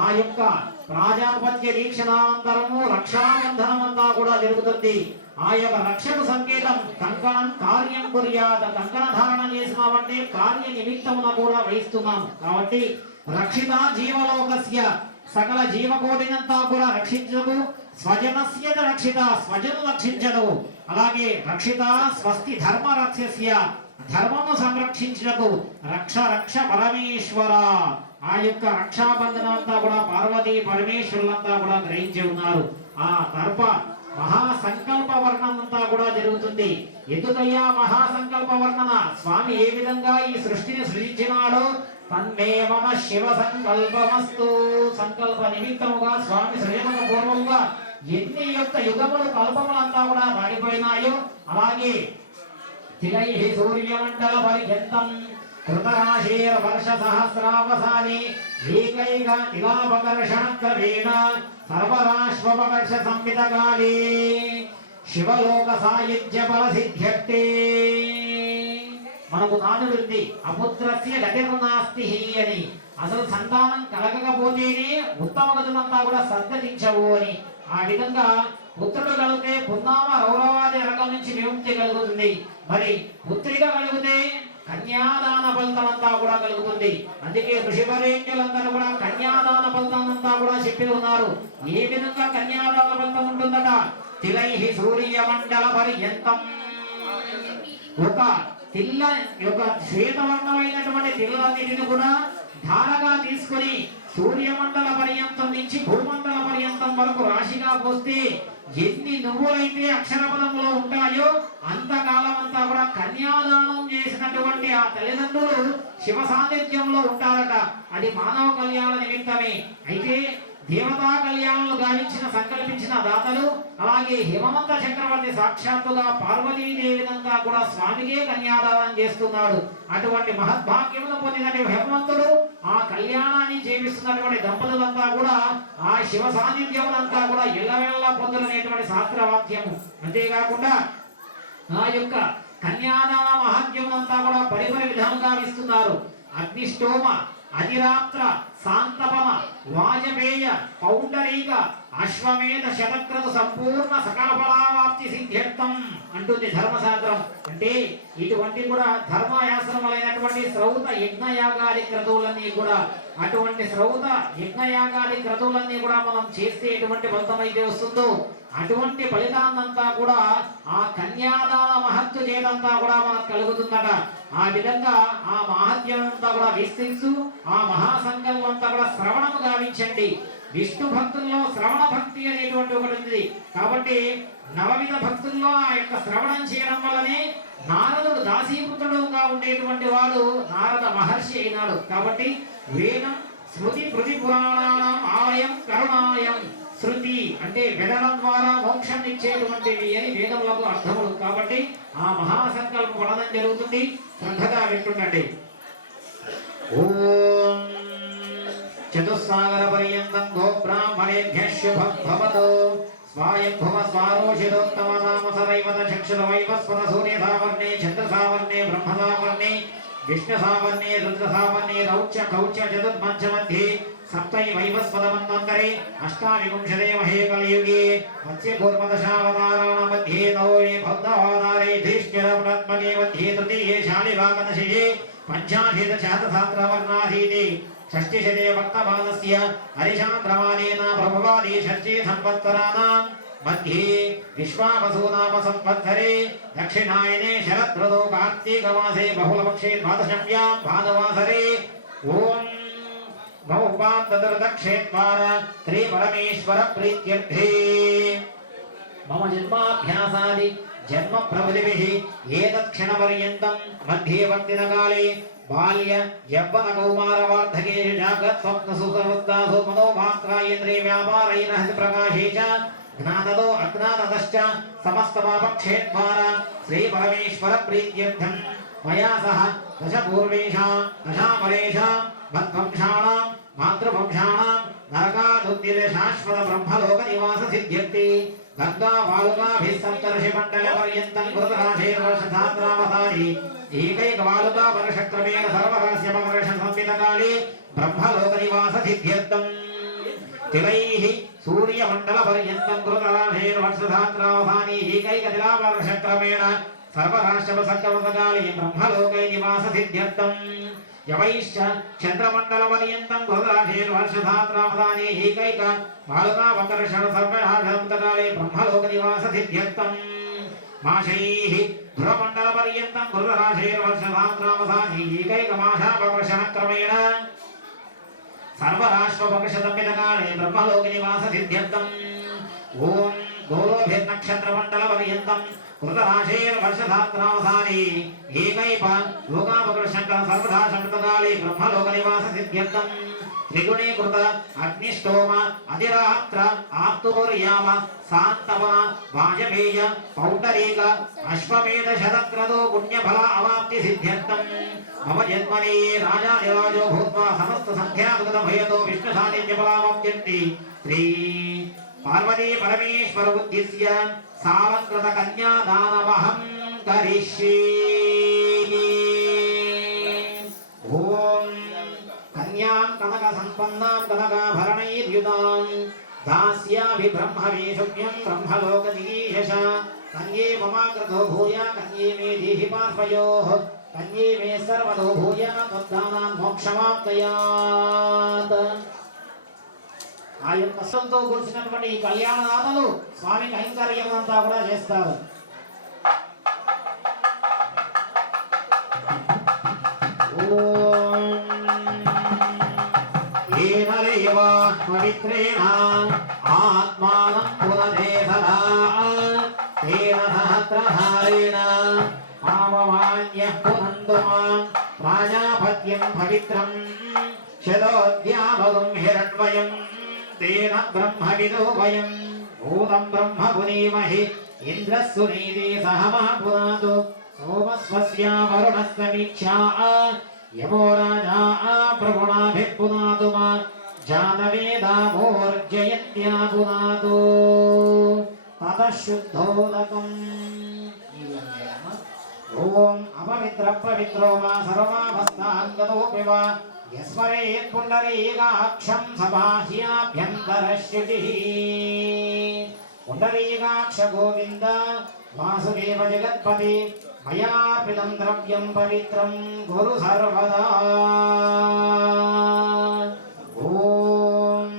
ఆ యొక్క ప్రాజాపత్య దీక్షణానంతరము రక్షాబంధనమంతా కూడా జరుగుతుంది. ఆ యొక్క రక్షకు సంకేతం కంకణం కార్యం కుర్యాత. కంకణ ధారణ చేసినామంటే కార్య నిమిత్తమున కూడా వహిస్తున్నాం. కాబట్టి రక్షిత జీవలోకస్య సకల జీవకోటినంతా కూడా రక్షించదు. స్వజనస్య రక్షిత స్వజను రక్షించదు. అలాగే రక్షిత స్వస్తి ధర్మ రక్షస్య ధర్మము సంరక్షించకు రక్ష రక్ష పరమేశ్వర. ఆ యొక్క రక్షాబంధనం అంతా కూడా పార్వతీ పరమేశ్వరులంతా కూడా గ్రహించి ఉన్నారు. ఆ తర్ప మహాసంకల్ప వర్ణం అంతా కూడా జరుగుతుంది. ఎందుకయ్యా మహాసంకల్ప వర్ణన? స్వామి ఏ విధంగా ఈ సృష్టిని సృజించినాడో తన్మే మమ శివ సంకల్పమస్తు. సంకల్ప నిమిత్తముగా స్వామి సృజనక పూర్వముగా ఎన్ని యొక్క యుగములు కల్పములంతా కూడా దాడిపోయినాయో అలాగే తిలైః సూర్యమండల పర్యంతం కృతరాశేర వర్ష సహస్రావసాని ఏకైక తిలాపకర్షణ క్రమేణ సర్వరాశ్వపకర్ష సంవితకాలే శివలోక సాయుధ్య బల సిద్ధ్యక్తే. మనకు నానుడుంది అపుత్రస్య గతిర్నాస్తి అని. అసలు సంతానం కలగకపోతేనే ఉత్తమ గతులంతా కూడా సద్గతించవు అని. ఆ విధంగా పుత్రుడు కలిగితే పున్నామ రౌరవాది రకం నుంచి విముక్తి కలుగుతుంది. మరి పుత్రిక కలిగితే కన్యాదాన ఫలితం అంతా కూడా కలుగుతుంది. అందుకే ఋషివరేణ్యులందరూ కూడా కన్యాదాన ఫలితం అంతా కూడా చెప్పి ఉన్నారు. ఏ విధంగా కన్యాదాన ఫలితం ఉంటుందట? తిలైః సూర్యమండల పర్యంతం. ఒక తిల్ల యొక్క శ్వేతవర్ణమైనటువంటి తిల్లన్నిటిని కూడా ధారగా తీసుకుని సూర్యమండల పర్యంతం నుంచి భూమండల పర్యంతం వరకు రాశిగా పోస్తే ఎన్ని నువ్వులైతే అక్షరపదంలో ఉంటాయో అంతకాలం అంతా కూడా కన్యాదానం చేసినటువంటి ఆ తల్లిదండ్రులు శివ సాన్నిధ్యంలో ఉంటారట. అది మానవ కళ్యాణ నిమిత్తమే. అయితే దేవతా కళ్యాణాలు గావించిన సంకల్పించిన దాతలు అలాగే హిమవంత చక్రవర్తి సాక్షాత్తుగా పార్వతీదేవినంతా కూడా స్వామికే కన్యాదానం చేస్తున్నాడు. అటువంటి మహద్భాగ్యమును పొందినటువంటి హిమవంతుడు ఆ కళ్యాణాన్ని చేపిస్తున్నటువంటి దంపతులంతా కూడా ఆ శివ సాన్నిధ్యమునంతా కూడా ఎల్లవేళలా పొందులనేటువంటి శాస్త్రవాక్యము. అంతేకాకుండా ఆ యొక్క కన్యాదాన మహాత్మ్యమునంతా కూడా పరిపరి విధానంగా ఇస్తున్నారు. అగ్నిష్టోమ అధిరాత్ర శాంతపమ వాజపేయ పౌండరీక అశ్వమేధ శతక్రతు సంపూర్ణ సకల ఫలావాప్తి సిద్ధ్యర్థం అంటుంది ధర్మశాస్త్రం. అంటే ఇటువంటి కూడా ధర్మయాశ్రమాలైనటువంటి శ్రౌత యజ్ఞయాగాది క్రతువులన్నీ కూడా అటువంటి శ్రౌత యజ్ఞయాగాది క్రతువులన్నీ కూడా మనం చేస్తే ఎటువంటి ఫలితం అయితే వస్తుందో అటువంటి ఫలితాన్నంతా కూడా ఆ కన్యాదాన మహత్తు చేతంతా కూడా మనకు కలుగుతుందట. ఆ విధంగా ఆ మహత్యంతా కూడా విస్తరిస్తూ ఆ మహాసంకల్పం అంతా కూడా శ్రవణము గావించండి. విష్ణు భక్తుల్లో శ్రవణ భక్తి అనేటువంటి ఒకటి ఉంది. కాబట్టి నవవిధ భక్తుల్లో ఆ యొక్క శ్రవణం చేయడం వల్లనే నారదుడు దాసీపుత్రుడుగా ఉండేటువంటి వాడు నారద మహర్షి అయినాడు. కాబట్టి వేదం స్మృతి కృతి పురాణానం ఆలయం కరుణాయం. శృతి అంటే వినడం ద్వారా మోక్షం ఇచ్చేటువంటివి అని వేదములకు అర్థములు. కాబట్టి ఆ మహాసంకల్పం పడడం జరుగుతుంది. శ్రద్ధగా వింటుండండి. ఓం చతుస్సాగర పర్యంతం గో బ్రాహ్మణేభ్యః శుభం భవతు. స్వాయంభువ స్వారోషితోత్తమ నామ సరైవత చక్షుర వైవస్వత సూర్యసావర్ణే చంద్రసావర్ణే బ్రహ్మసావర్ణే విష్ణుసావర్ణే రుద్రసావర్ణే రౌచ్య కౌచ్య చతుర్మధ్యमध्ये సప్తై వైవస్వతమన్వంతరే అష్టావింశతే మహే కలియుగే మత్స్యకూర్మదశావతారాణ మధ్యే నవమే బౌద్ధవతారే ధీష్ఠిరపుణాత్మకే మధ్యే తృతీయే శాలివాకనశిషే పంచాశీతశాతసహస్రవర్ణాధీతే షష్టిశతే వర్తమానస్య హరిశాంద్రమానేన ప్రభువాది షష్ఠీ సంవత్సరాణాం మధ్యే విశ్వావసూనామ సంవత్సరే దక్షిణాయనే శరదృతో కార్తీకమాసే బహుళపక్షే ద్వాదశమ్యాం భానువాసరే ఓం భౌపాంతదర్దక్షేత్వార శ్రీ పరమేశ్వర ప్రీత్యర్థే మమ జన్మాభ్యాసాది జన్మ ప్రభృతిభిః ఏతత్క్షణపర్యంతం మధ్యే వర్తినకాలే బాల్య యవ్వన కౌమార వార్ధకేషు జాగ్రత్ స్వప్న సుఖవృత్తాసు మనోమాత్రాయేంద్రియ వ్యాపారైన ప్రకాశే చ ज्ञाततो अज्ञाततश्च समस्तपापक्षेद्वारा श्रीपरमेश्वर प्रीत्यर्थं मया सह दशपूर्वेषां दशापरेषां मद्वंशाणां मातृवंशाणां नरकादुद्दिरे शाश्वत ब्रह्मलोकनिवाससिद्ध्यर्थे गंगा बालुकाभिः सप्तर्षिमण्डलपर्यन्तं कृतराशेर्वर्षधात्रावतारि एकैकबालुका वर्षक्रमेण सर्वरास्यपवर्षसंवितकाले ब्रह्मलोकनिवाससिद्ध्यर्थं तिलैः सूर्यमण्डलपर्यन्तं कृतराशेर्वर्षधात्रावतारि एकैकतिलावर्षक्रमेण सर्वराष्ट्रपसंगमकाले ब्रह्मलोके निवाससिद्ध्यर्थं यवैश्च चन्द्रमण्डलपर्यन्तं कृतराशेर्वर्षधात्रावतारि एकैक बालकावकर्षण सर्वराष्ट्रपसंगमकाले ब्रह्मलोकनिवाससिद्ध्यर्थं माशैः ध्रुवमण्डलपर्यन्तं कृतराशेर्वर्षधात्रावतारि एकैकमाशापवर्षणक्रमेण सर्वराष्ट्रपसंगमकाले ब्रह्मलोकनिवाससिद्ध्यर्थं ओम गोलोभिर्नक्षत्रमण्डलपर्यन्तं कृतराशेर्वर्षधात्रावतारि एकैक लोकावकर्षण सर्वराष्ट्रपसंगमकाले ब्रह्मलोकनिवाससिद्ध्यर्थं त्रिगुणीकृत अग्निष्टोम अधिरात्र आप्तुर्याम शान्तवन वाजपेय पौण्डरीक अश्वमेध शतक्रतो पुण्यफल अवाप्ति सिद्ध्यर्थं मम जन्मनि राजाधिराजो भूत्वा समस्त संख्यातुगतभयतो विष्णुसान्निध्यफलावाप्त्यन्ति श्री पार्वती परमेश्वर उद्दिश्य सालंकृत कन्यादानमहं करिष्ये। ओम कन्यां कनक संपन्नां कनकाभरणैर्युतां दास्याभिब्रह्मवेशुभ्यं ब्रह्मलोकदिगीशश कन्ये ममाकृतो भूया कन्ये मे देहि पार्श्वयोः कन्ये मे सर्वतो भूया तद्दानां मोक्षमाप्तयात्। ఆ యొక్క కష్టంతో కూర్చున్నటువంటి ఈ కళ్యాణదాతలు స్వామి కైంకర్యం అంతా కూడా చేస్తారు. ఓం ఏనరేవ పవిత్రేణ ఆత్మానం పునదేశనా తేన సహస్రహారేణ ఆమవాన్యః పునందుమాం ప్రాజాపత్యం పవిత్రం శతోద్యామగం హిరణ్మయం तेन ब्रह्मविदो वयं भूतं ब्रह्म पुनीमहि इन्द्रस्सु नीति सह महापुनातु सोमस्वस्य वरुणस्य वीक्षा यमो राजा प्रगुणाभिः पुनातु मा जानवेदामोर्जयन्त्या पुनातु ततः शुद्धोदकम् ओम अपवित्र पवित्रो वा सर्वावस्थाङ्गतोऽपि वा यस्मरेत् पुण्डरीकाक्षं सबाह्याभ्यन्तरश्रुतिः पुण्डरीकाक्ष गोविन्द वासुदेव जगत्पति मयार्पितं द्रव्यं पवित्रं गुरु सर्वदा। ओम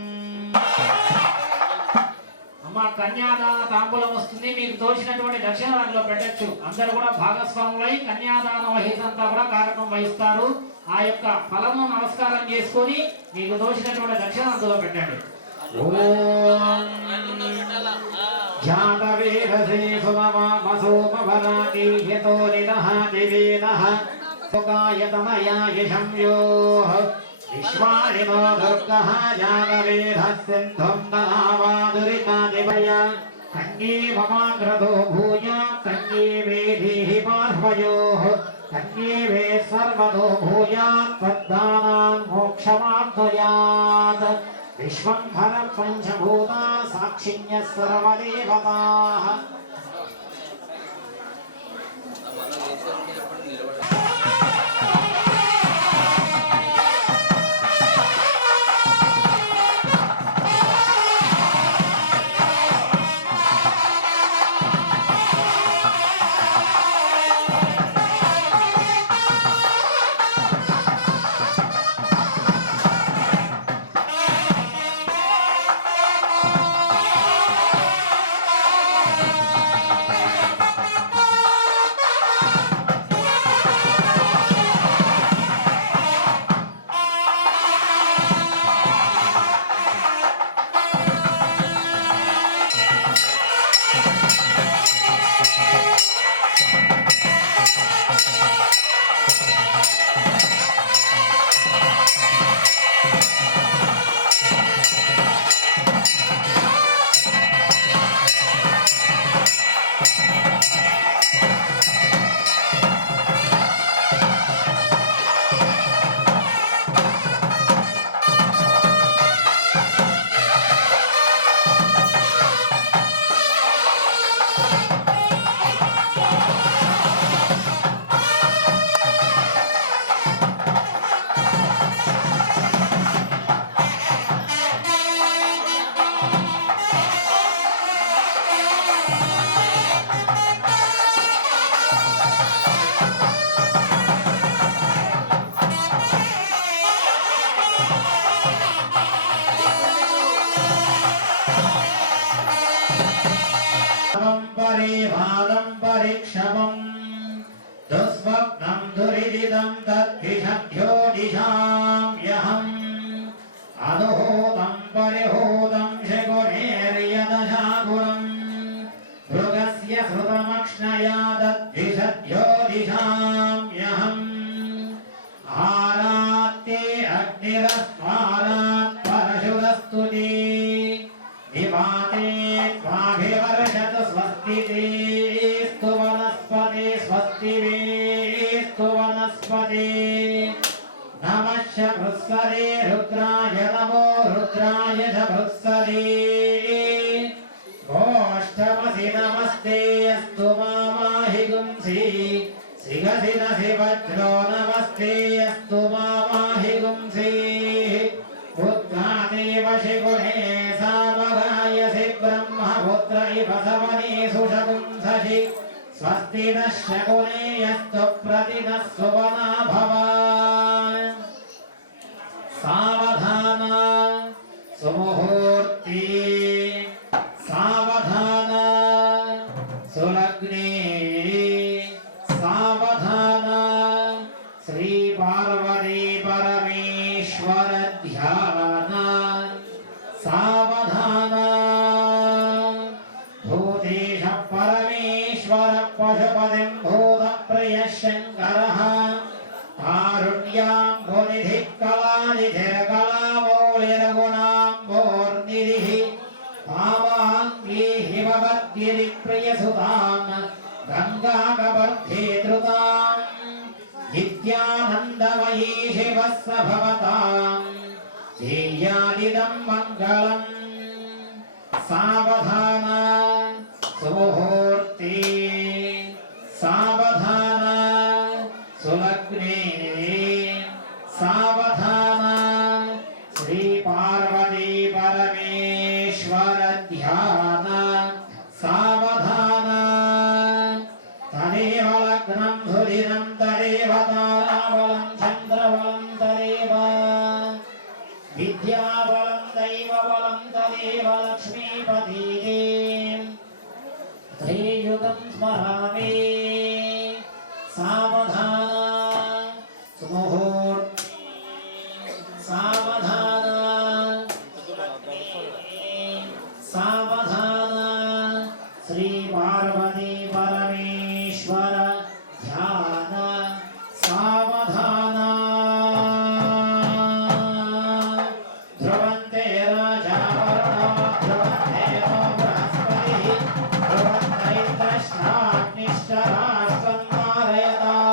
అమ్మ కన్యాదాన తాంబూలం వస్తుంది, మీకు తోచినటువంటి దక్షిణ దానిలో పెట్టచ్చు. అందరూ కూడా భాగస్వాములై కన్యాదాన వహితంతా కూడా కారణం వహిస్తారు. ఆ యొక్క ఫలము నమస్కారం చేసుకొని మీకు తోచినటువంటి దక్షిణ అందులో పెట్టండి. ఓం జాతవేదసే సుమవామసోమవరాతి యతో నిదః దివేనః సుగాయతమయాయ సంయోః విశ్వానినో దుర్గః జాతవేదస్సింధుం తనావాదురితాదివయ కన్యే మమాగ్రదో భూయ కన్యే వేదేహి పార్శ్వయోః कन्ये वे सर्वतो भूयात् तद्दानान् मोक्षमाप्नुयात् विश्वम्भर पञ्चभूता साक्षिण्यः सर्वदेवताः। यदिदं तद्भिषभ्यो दिशाम्यहम् अदोहोतं परिहोतं शकुनेर्यदशाकुलम् मृगस्य श्रुतमक्ष्णया तद्भिषभ्यो दिशाम्यहम् आरात्ते अग्निरस्मारात् परशुरस्तुति निपाते त्वाभिवर्षत स्वस्ति ते स्तु वनस्पते स्वस्ति वेस्तु वनस्पते नमः भृत्सरे रुद्राय नमो रुद्राय च भृत्सरे गोष्ठमसि नमस्ते अस्तु मामाहि गुंसि श्रीगसि नसि वज्रो नमस्ते अस्तु मामाहि गुंसि पुत्रादेव शिगुणे सामगायसि ब्रह्मपुत्र इव सवने सुषगुंससि स्वस्ति नः शकुने यस्तु प्रतिनः सुवना भवान् सावधान सुमुहूर्ते सावधान सुलग्ने सावधान श्री पार्वती परमेश्वर ध्यान सावधान भूतेश परमेश्वर पशुपतिं भूतप्रियः शङ्करः कारुण्याम्बुनिधिः कलानिधिर्कलामौलिर्गुणाम्बोर्निधिः पावाङ्गी हिमवद्गिरिप्रियसुतां गङ्गाकवर्धे धृतां नित्यानन्दमयी शिवः स भवतां ध्येयादिदं मङ्गलम् सावधान सुमुहूर्ते सावधान सुलग्ने सावधान श्री पार्वती परमेश्वर ध्यान सावधान तदेव लग्नं सुदिनं तदेव ताराबलं चन्द्रबलं तदेव विद्याबलं दैवबलं तदेव लक्ष्मीपतिः त्रियुगं स्मरामि सावधान सुमुहूर्ते सावधान सावधान श्री पार्वती परमेश्वर ध्यान सावधान ध्रुवन्ते राजा वरुणो ध्रुवन्ते बृहस्पतिः ध्रुवन्तैत्रश्चाग्निश्च राष्ट्रं मारयताम्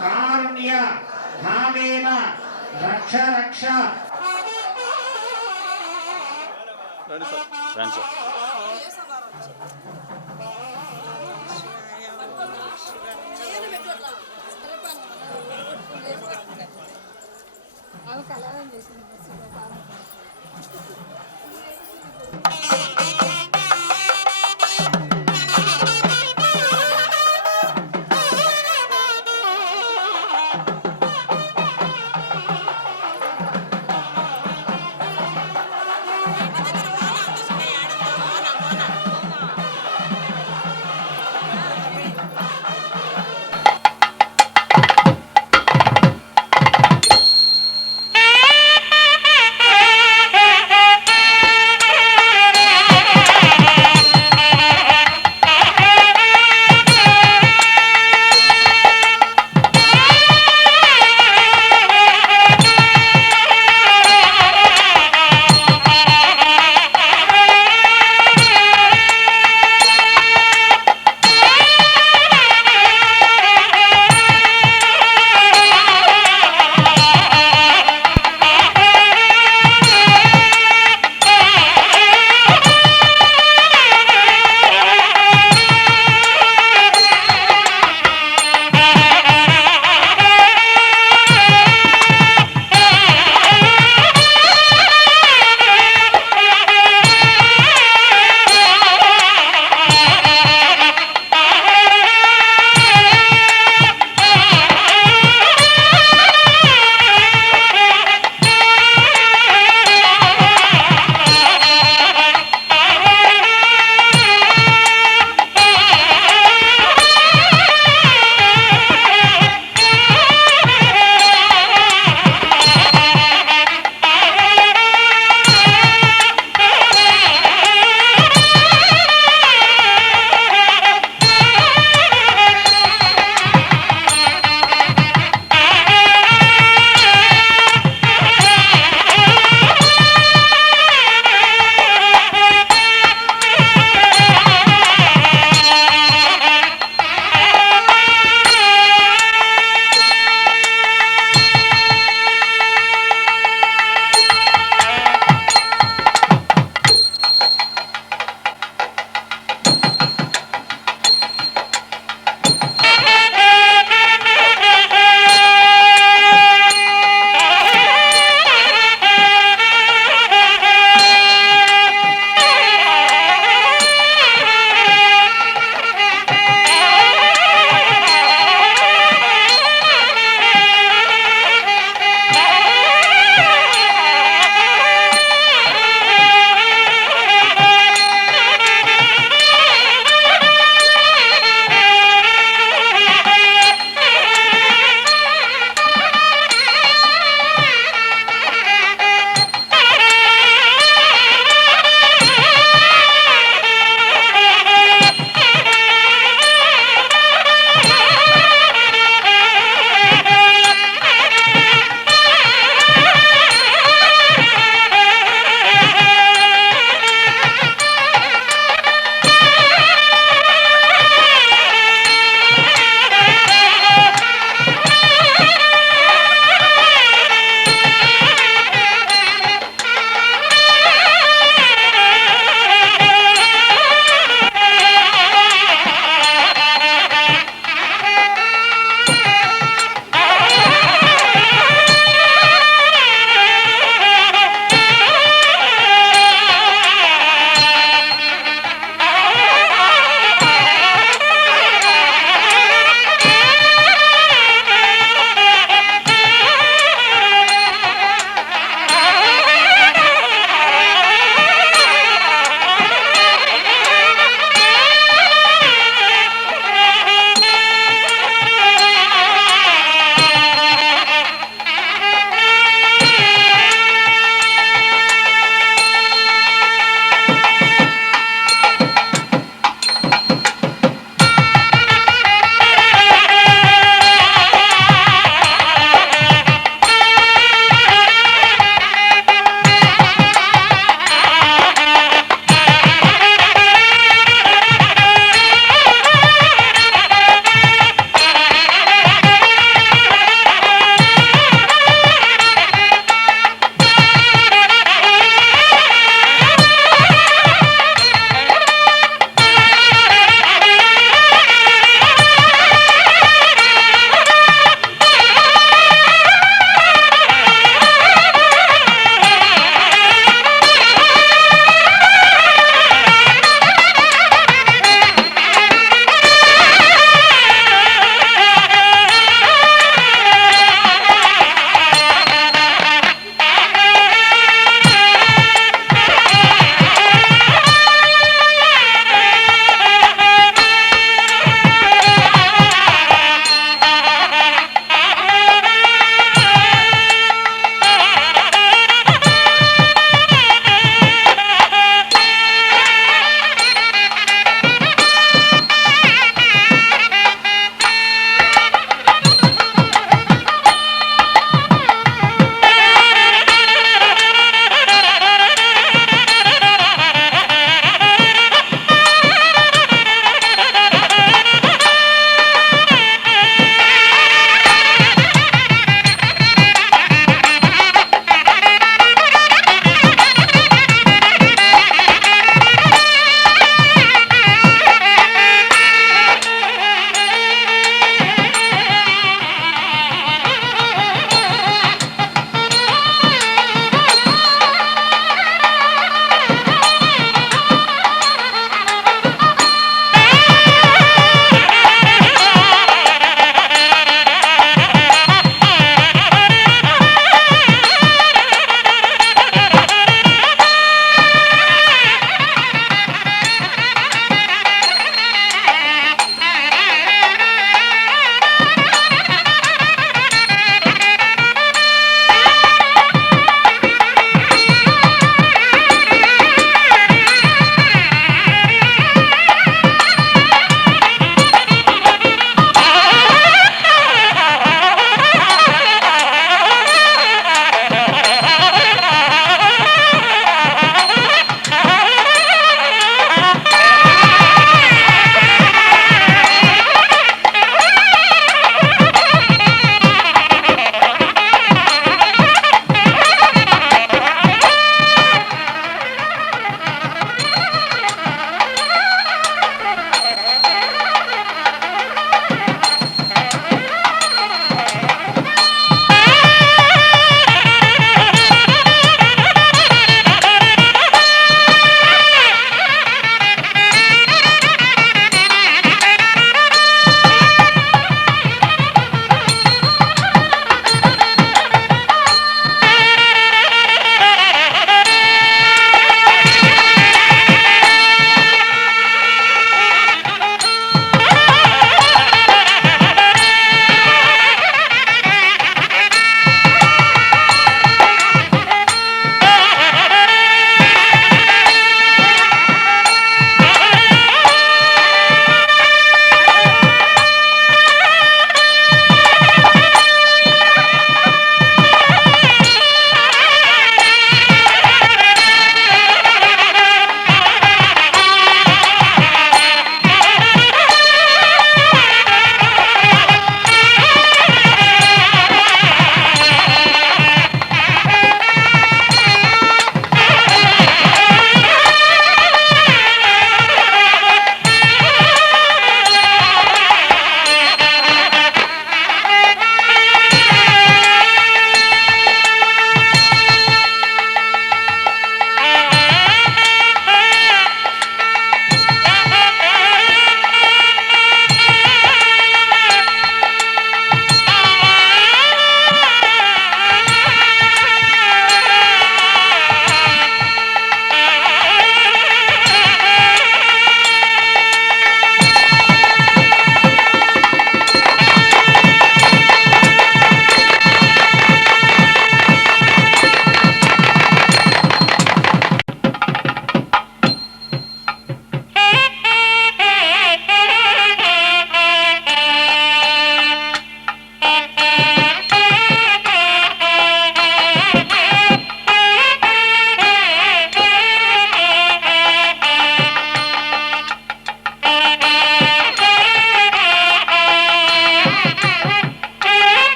కారుణ్య భావేన రక్ష రక్ష. రండి సార్. అవి కళ్యాణం చేసింది.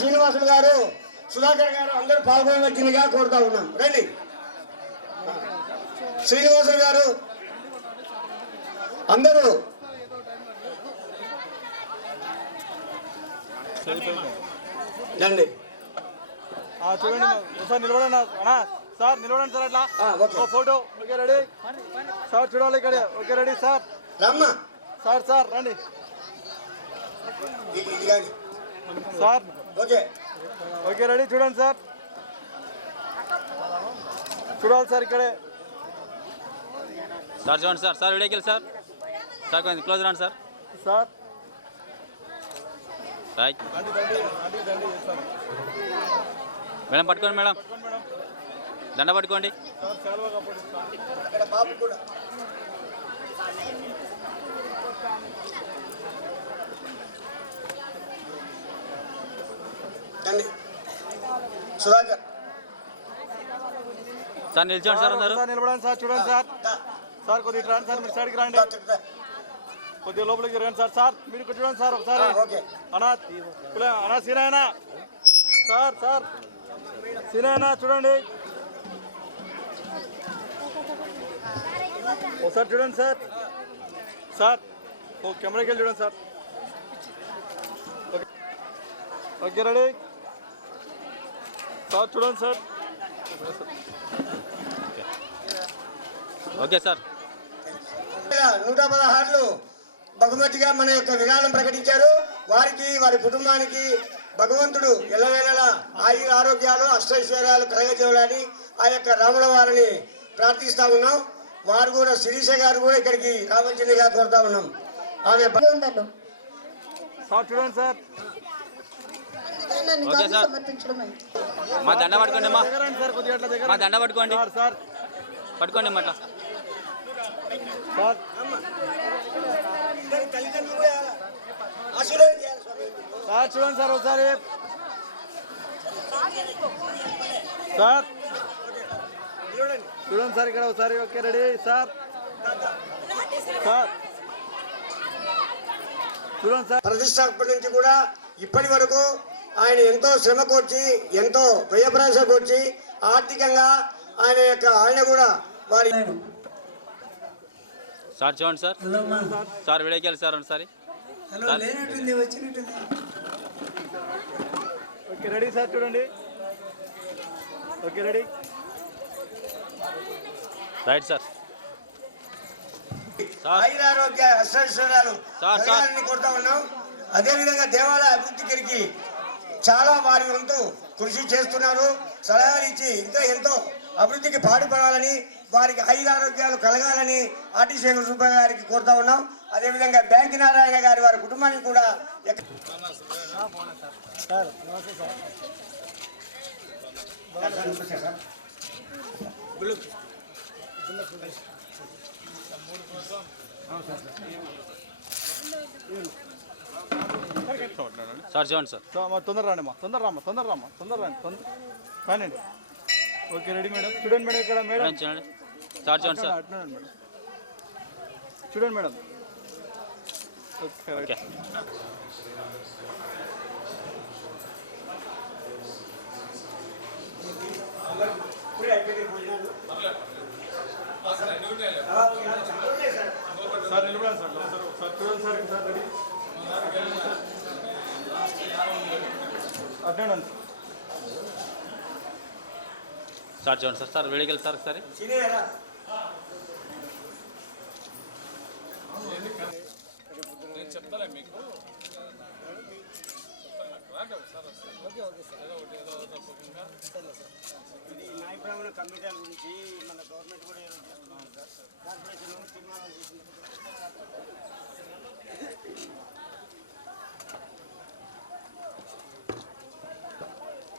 శ్రీనివాసులు గారు, సుధాకర్ గారు అందరూ పాల్గొనవలసిందిగా కోరుతా ఉన్నాం. రండి శ్రీనివాసులు గారు అందరూ రండి. చూడండి సార్, నిలబడండి అన్నా. సార్ నిలబడండి సార్, అట్లా ఫోటో. ఓకే రెడీ సార్, చూడాలి ఇక్కడ. ఓకే రెడీ సార్, రమ్మా సార్ సార్ రండి సార్. ఓకే ఓకే రెడీ, చూడండి సార్, చూడాలి సార్ ఇక్కడే. సార్ చూడండి సార్, సార్ వీడియోకి సార్, సార్ కొంచెం క్లోజ్ రండి సార్. సార్ రైట్ రండి రండి రండి రండి సార్. మేడం పట్టుకోండి, మేడం దండ పట్టుకోండి. సార్ చాలా బాగా అక్కడ బాబు కూడా రండి. సుధాకర్ సార్ నిల్చోండి సార్ అందరూ. సార్ నిలబడండి సార్, చూడండి సార్. సార్ కొద్దిగా రండి సార్, మీరు సైడ్కి రండి, కొద్దిగా లోపలికి రండి సార్. సార్ మీరు ఇక్కడ చూడండి సార్ ఒకసారి. ఓకే అన్నా అన్నా సీనాయనా సార్, సార్ సీనాయనా చూడండి ఒకసారి చూడండి సార్. సార్ ఓ కెమెరాకి వెళ్ళి చూడండి sir. Okay okay ready sir, చూడండి సార్. Okay sir. 116 బహుమతిగా మన యొక్క విరాళం ప్రకటించారు. వారికి వారి కుటుంబానికి భగవంతుడు ఎల్లవేళలా ఆయుర ఆరోగ్యాలు అష్టైశ్వర్యాలు కలగజేయాలని ఆ యొక్క రాముల వారిని ప్రార్థిస్తా ఉన్నాం. వారు కూడా శిరీష గారు కూడా ఇక్కడికి రావాల్సిందిగా కోరుతా ఉన్నాం. ఆమె సార్ చూడండి సార్. ఓకే సార్, మా దండ పట్టుకోండి, మా సార్ కొద్దిగా అట్లా దగ్గర మా దండ పట్టుకోండి సార్. సార్ పట్టుకోండి అట్లా. సార్ సార్ చూడండి సార్ ఒకసారి. సార్ చూడండి సార్ ఇక్కడ ఒకసారి. Okay ready sir. సార్ చూడండి సార్. ప్రతిష్టాపన నుంచి కూడా ఇప్పటి వరకు ఆయన ఎంతో శ్రమ కోర్చి ఎంతో వ్యయప్రాస కోర్చి ఆర్థికంగా ఆయన కూడా వారి సార్ చూడండి సార్, సార్ వీడియోకి వెళ్ళి సార్ ఒకసారి. ఓకే రెడీ సార్, చూడండి. Okay ready right sir. ఆయురారోగ్య అష్టైశ్వర్యాలు కలగాలని కోరుతా ఉన్నాం. అదేవిధంగా దేవాలయ అభివృద్ధికి చాలా వారి వంతు కృషి చేస్తున్నారు. సలహాలు ఇచ్చి ఇంకా ఎంతో అభివృద్ధికి పాటుపడాలని, వారికి ఆయురారోగ్యాలు కలగాలని ఆర్టీ శేఖర్ సుబ్బయ్య గారికి కోరుతా ఉన్నాం. అదేవిధంగా బ్యాంకి నారాయణ గారి వారి కుటుంబానికి కూడా సార్ చూడండి సార్. తొందర రండి అమ్మా, తొందర రామ్మా, తొందర రామ్మా, తొందర రండి, కానండి. ఓకే రెడీ మేడం, చూడండి మేడం ఇక్కడ. మేడం చూడండి సార్, చూడండి సార్. మేడం చూడండి మేడం. ఓకే సార్ నిలబడండి సార్. సార్ చూడండి sir. Sir ready attendance sir చూడండి సార్, సార్ వీడియోకి వెళ్ళి సార్ ఒకసారి. చెప్తారా మీకు. ఇది న్యాయబ్రాహ్మణ కమిటీల గురించి మన గవర్నమెంట్ కూడా కార్పొరేషన్ తీర్మానాలు చేసింది.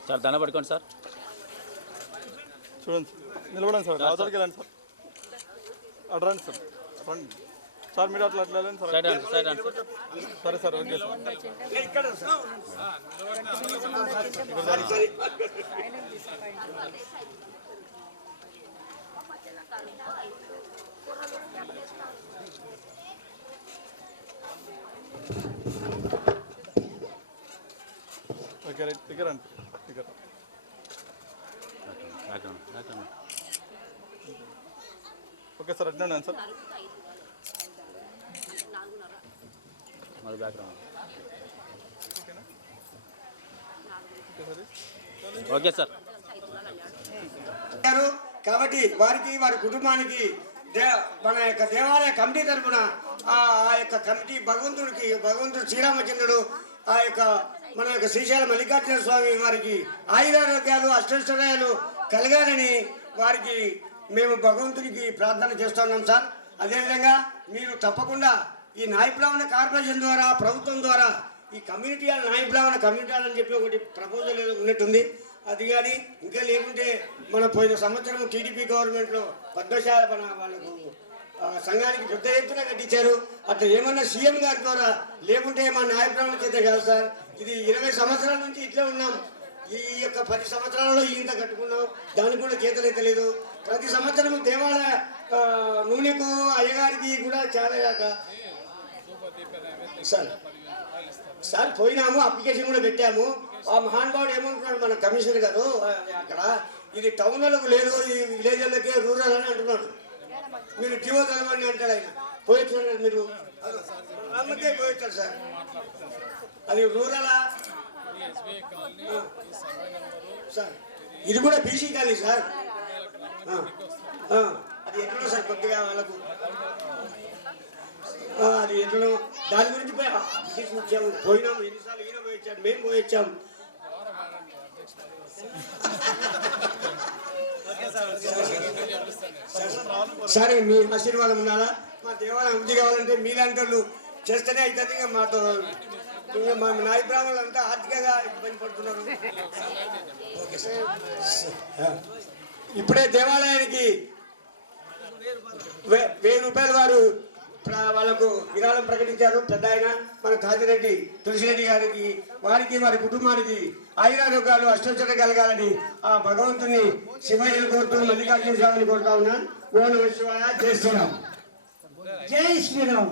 సార్ దండ పట్టుకోండి సార్. చూడండి నిలబడండి సార్, అవతలకి వెళ్ళండి సార్. అటు రండి సార్, రండి సార్. మీరు అట్లా అట్లా వెళ్ళండి సార్. సైడ్ రండి. సరే sir, okay sir. Okay right దగ్గర అండి దగ్గర ఓకే సార్ అట్లా ఉన్నాను సార్ మరి బ్యాక్గ్రౌండ్ ఓకే సార్ కాబట్టి వారికి వారి కుటుంబానికి మన యొక్క దేవాలయ కమిటీ తరఫున ఆ యొక్క కమిటీ భగవంతుడు శ్రీరామచంద్రుడు ఆ యొక్క మన యొక్క శ్రీశైల మల్లికార్జున స్వామి వారికి ఆయురారోగ్యాలు అష్టైశ్వర్యాలు కలగాలని వారికి మేము భగవంతుడికి ప్రార్థన చేస్తున్నాం సార్. అదేవిధంగా మీరు తప్పకుండా ఈ నాయ బ్రాహ్మణ కార్పొరేషన్ ద్వారా ప్రభుత్వం ద్వారా ఈ కమ్యూనిటీ హాల్ నాయ బ్రాహ్మణ కమ్యూనిటీ హాల్ అని చెప్పి ఒకటి ప్రపోజల్ ఉన్నట్టుంది. అది కానీ ఇంకా లేకుంటే మన పోయిన సంవత్సరం టీడీపీ గవర్నమెంట్లో పద్మశాల మన వాళ్ళకు సంఘానికి పెద్ద ఎత్తున కట్టించారు. అట్లా ఏమన్నా సీఎం గారి ద్వారా లేకుంటే మా నాయ బ్రాహ్మణ చేత కాదు సార్. ఇది 20 సంవత్సరాల నుంచి ఇట్లా ఉన్నాం. ఈ యొక్క 10 సంవత్సరాలలో ఇంత కట్టుకున్నాం. దానికి కూడా చేతలెత్తలేదు. ప్రతి సంవత్సరం దేవాలయ నూనెకు అయ్యగారికి కూడా చాలా సార్ పోయినాము, అప్లికేషన్ కూడా పెట్టాము. ఆ మహానుభావుడు ఏమంటున్నాడు మన కమిషనర్ గారు అక్కడ ఇది టౌన్లకు లేదు, ఈ విలేజ్లకే రూరల్ అని అంటున్నాడు. మీరు జీవో కలవని అంటాడు ఆయన. పోయొచ్చారు మీరు అమ్మకే పోయొచ్చారు సార్. అది రూరలా సార్? ఇది కూడా బీసీ కాలనీ సార్. అది ఎట్లా సార్ కొద్దిగా వాళ్ళకు అది ఎట్లా దాని గురించి వచ్చాము. పోయినాము ఎన్నిసార్లు ఈయన పోయొచ్చాడు, మేము పోయొచ్చాము. సరే మీ ఆశీర్వాదం ఉండాలా? మా దేవాలయం అభివృద్ధి కావాలంటే మీలాంటి వాళ్ళు చేస్తేనే అవుతుంది. ఇంకా మాతో ఇంకా మా నాయ బ్రాహ్మణులు అంతా ఆర్థికంగా ఇబ్బంది పడుతున్నారు. Okay sir. ఇప్పుడే దేవాలయానికి 1000 రూపాయలు వారు వాళ్ళకు విరాళం ప్రకటించారు. పెద్ద ఆయన మన కాజిరెడ్డి తులసిరెడ్డి గారికి, వారికి వారి కుటుంబానికి ఆయురారోగ్యాలు అష్టైశ్వర్యాలు కలగాలని ఆ భగవంతుని శివయ్యను కోరుతూ మల్లికార్జున స్వామిని కోరుతా ఉన్నాను. ఓం నమః శివాయ. జై శ్రీరామ్. జై శ్రీరామ్.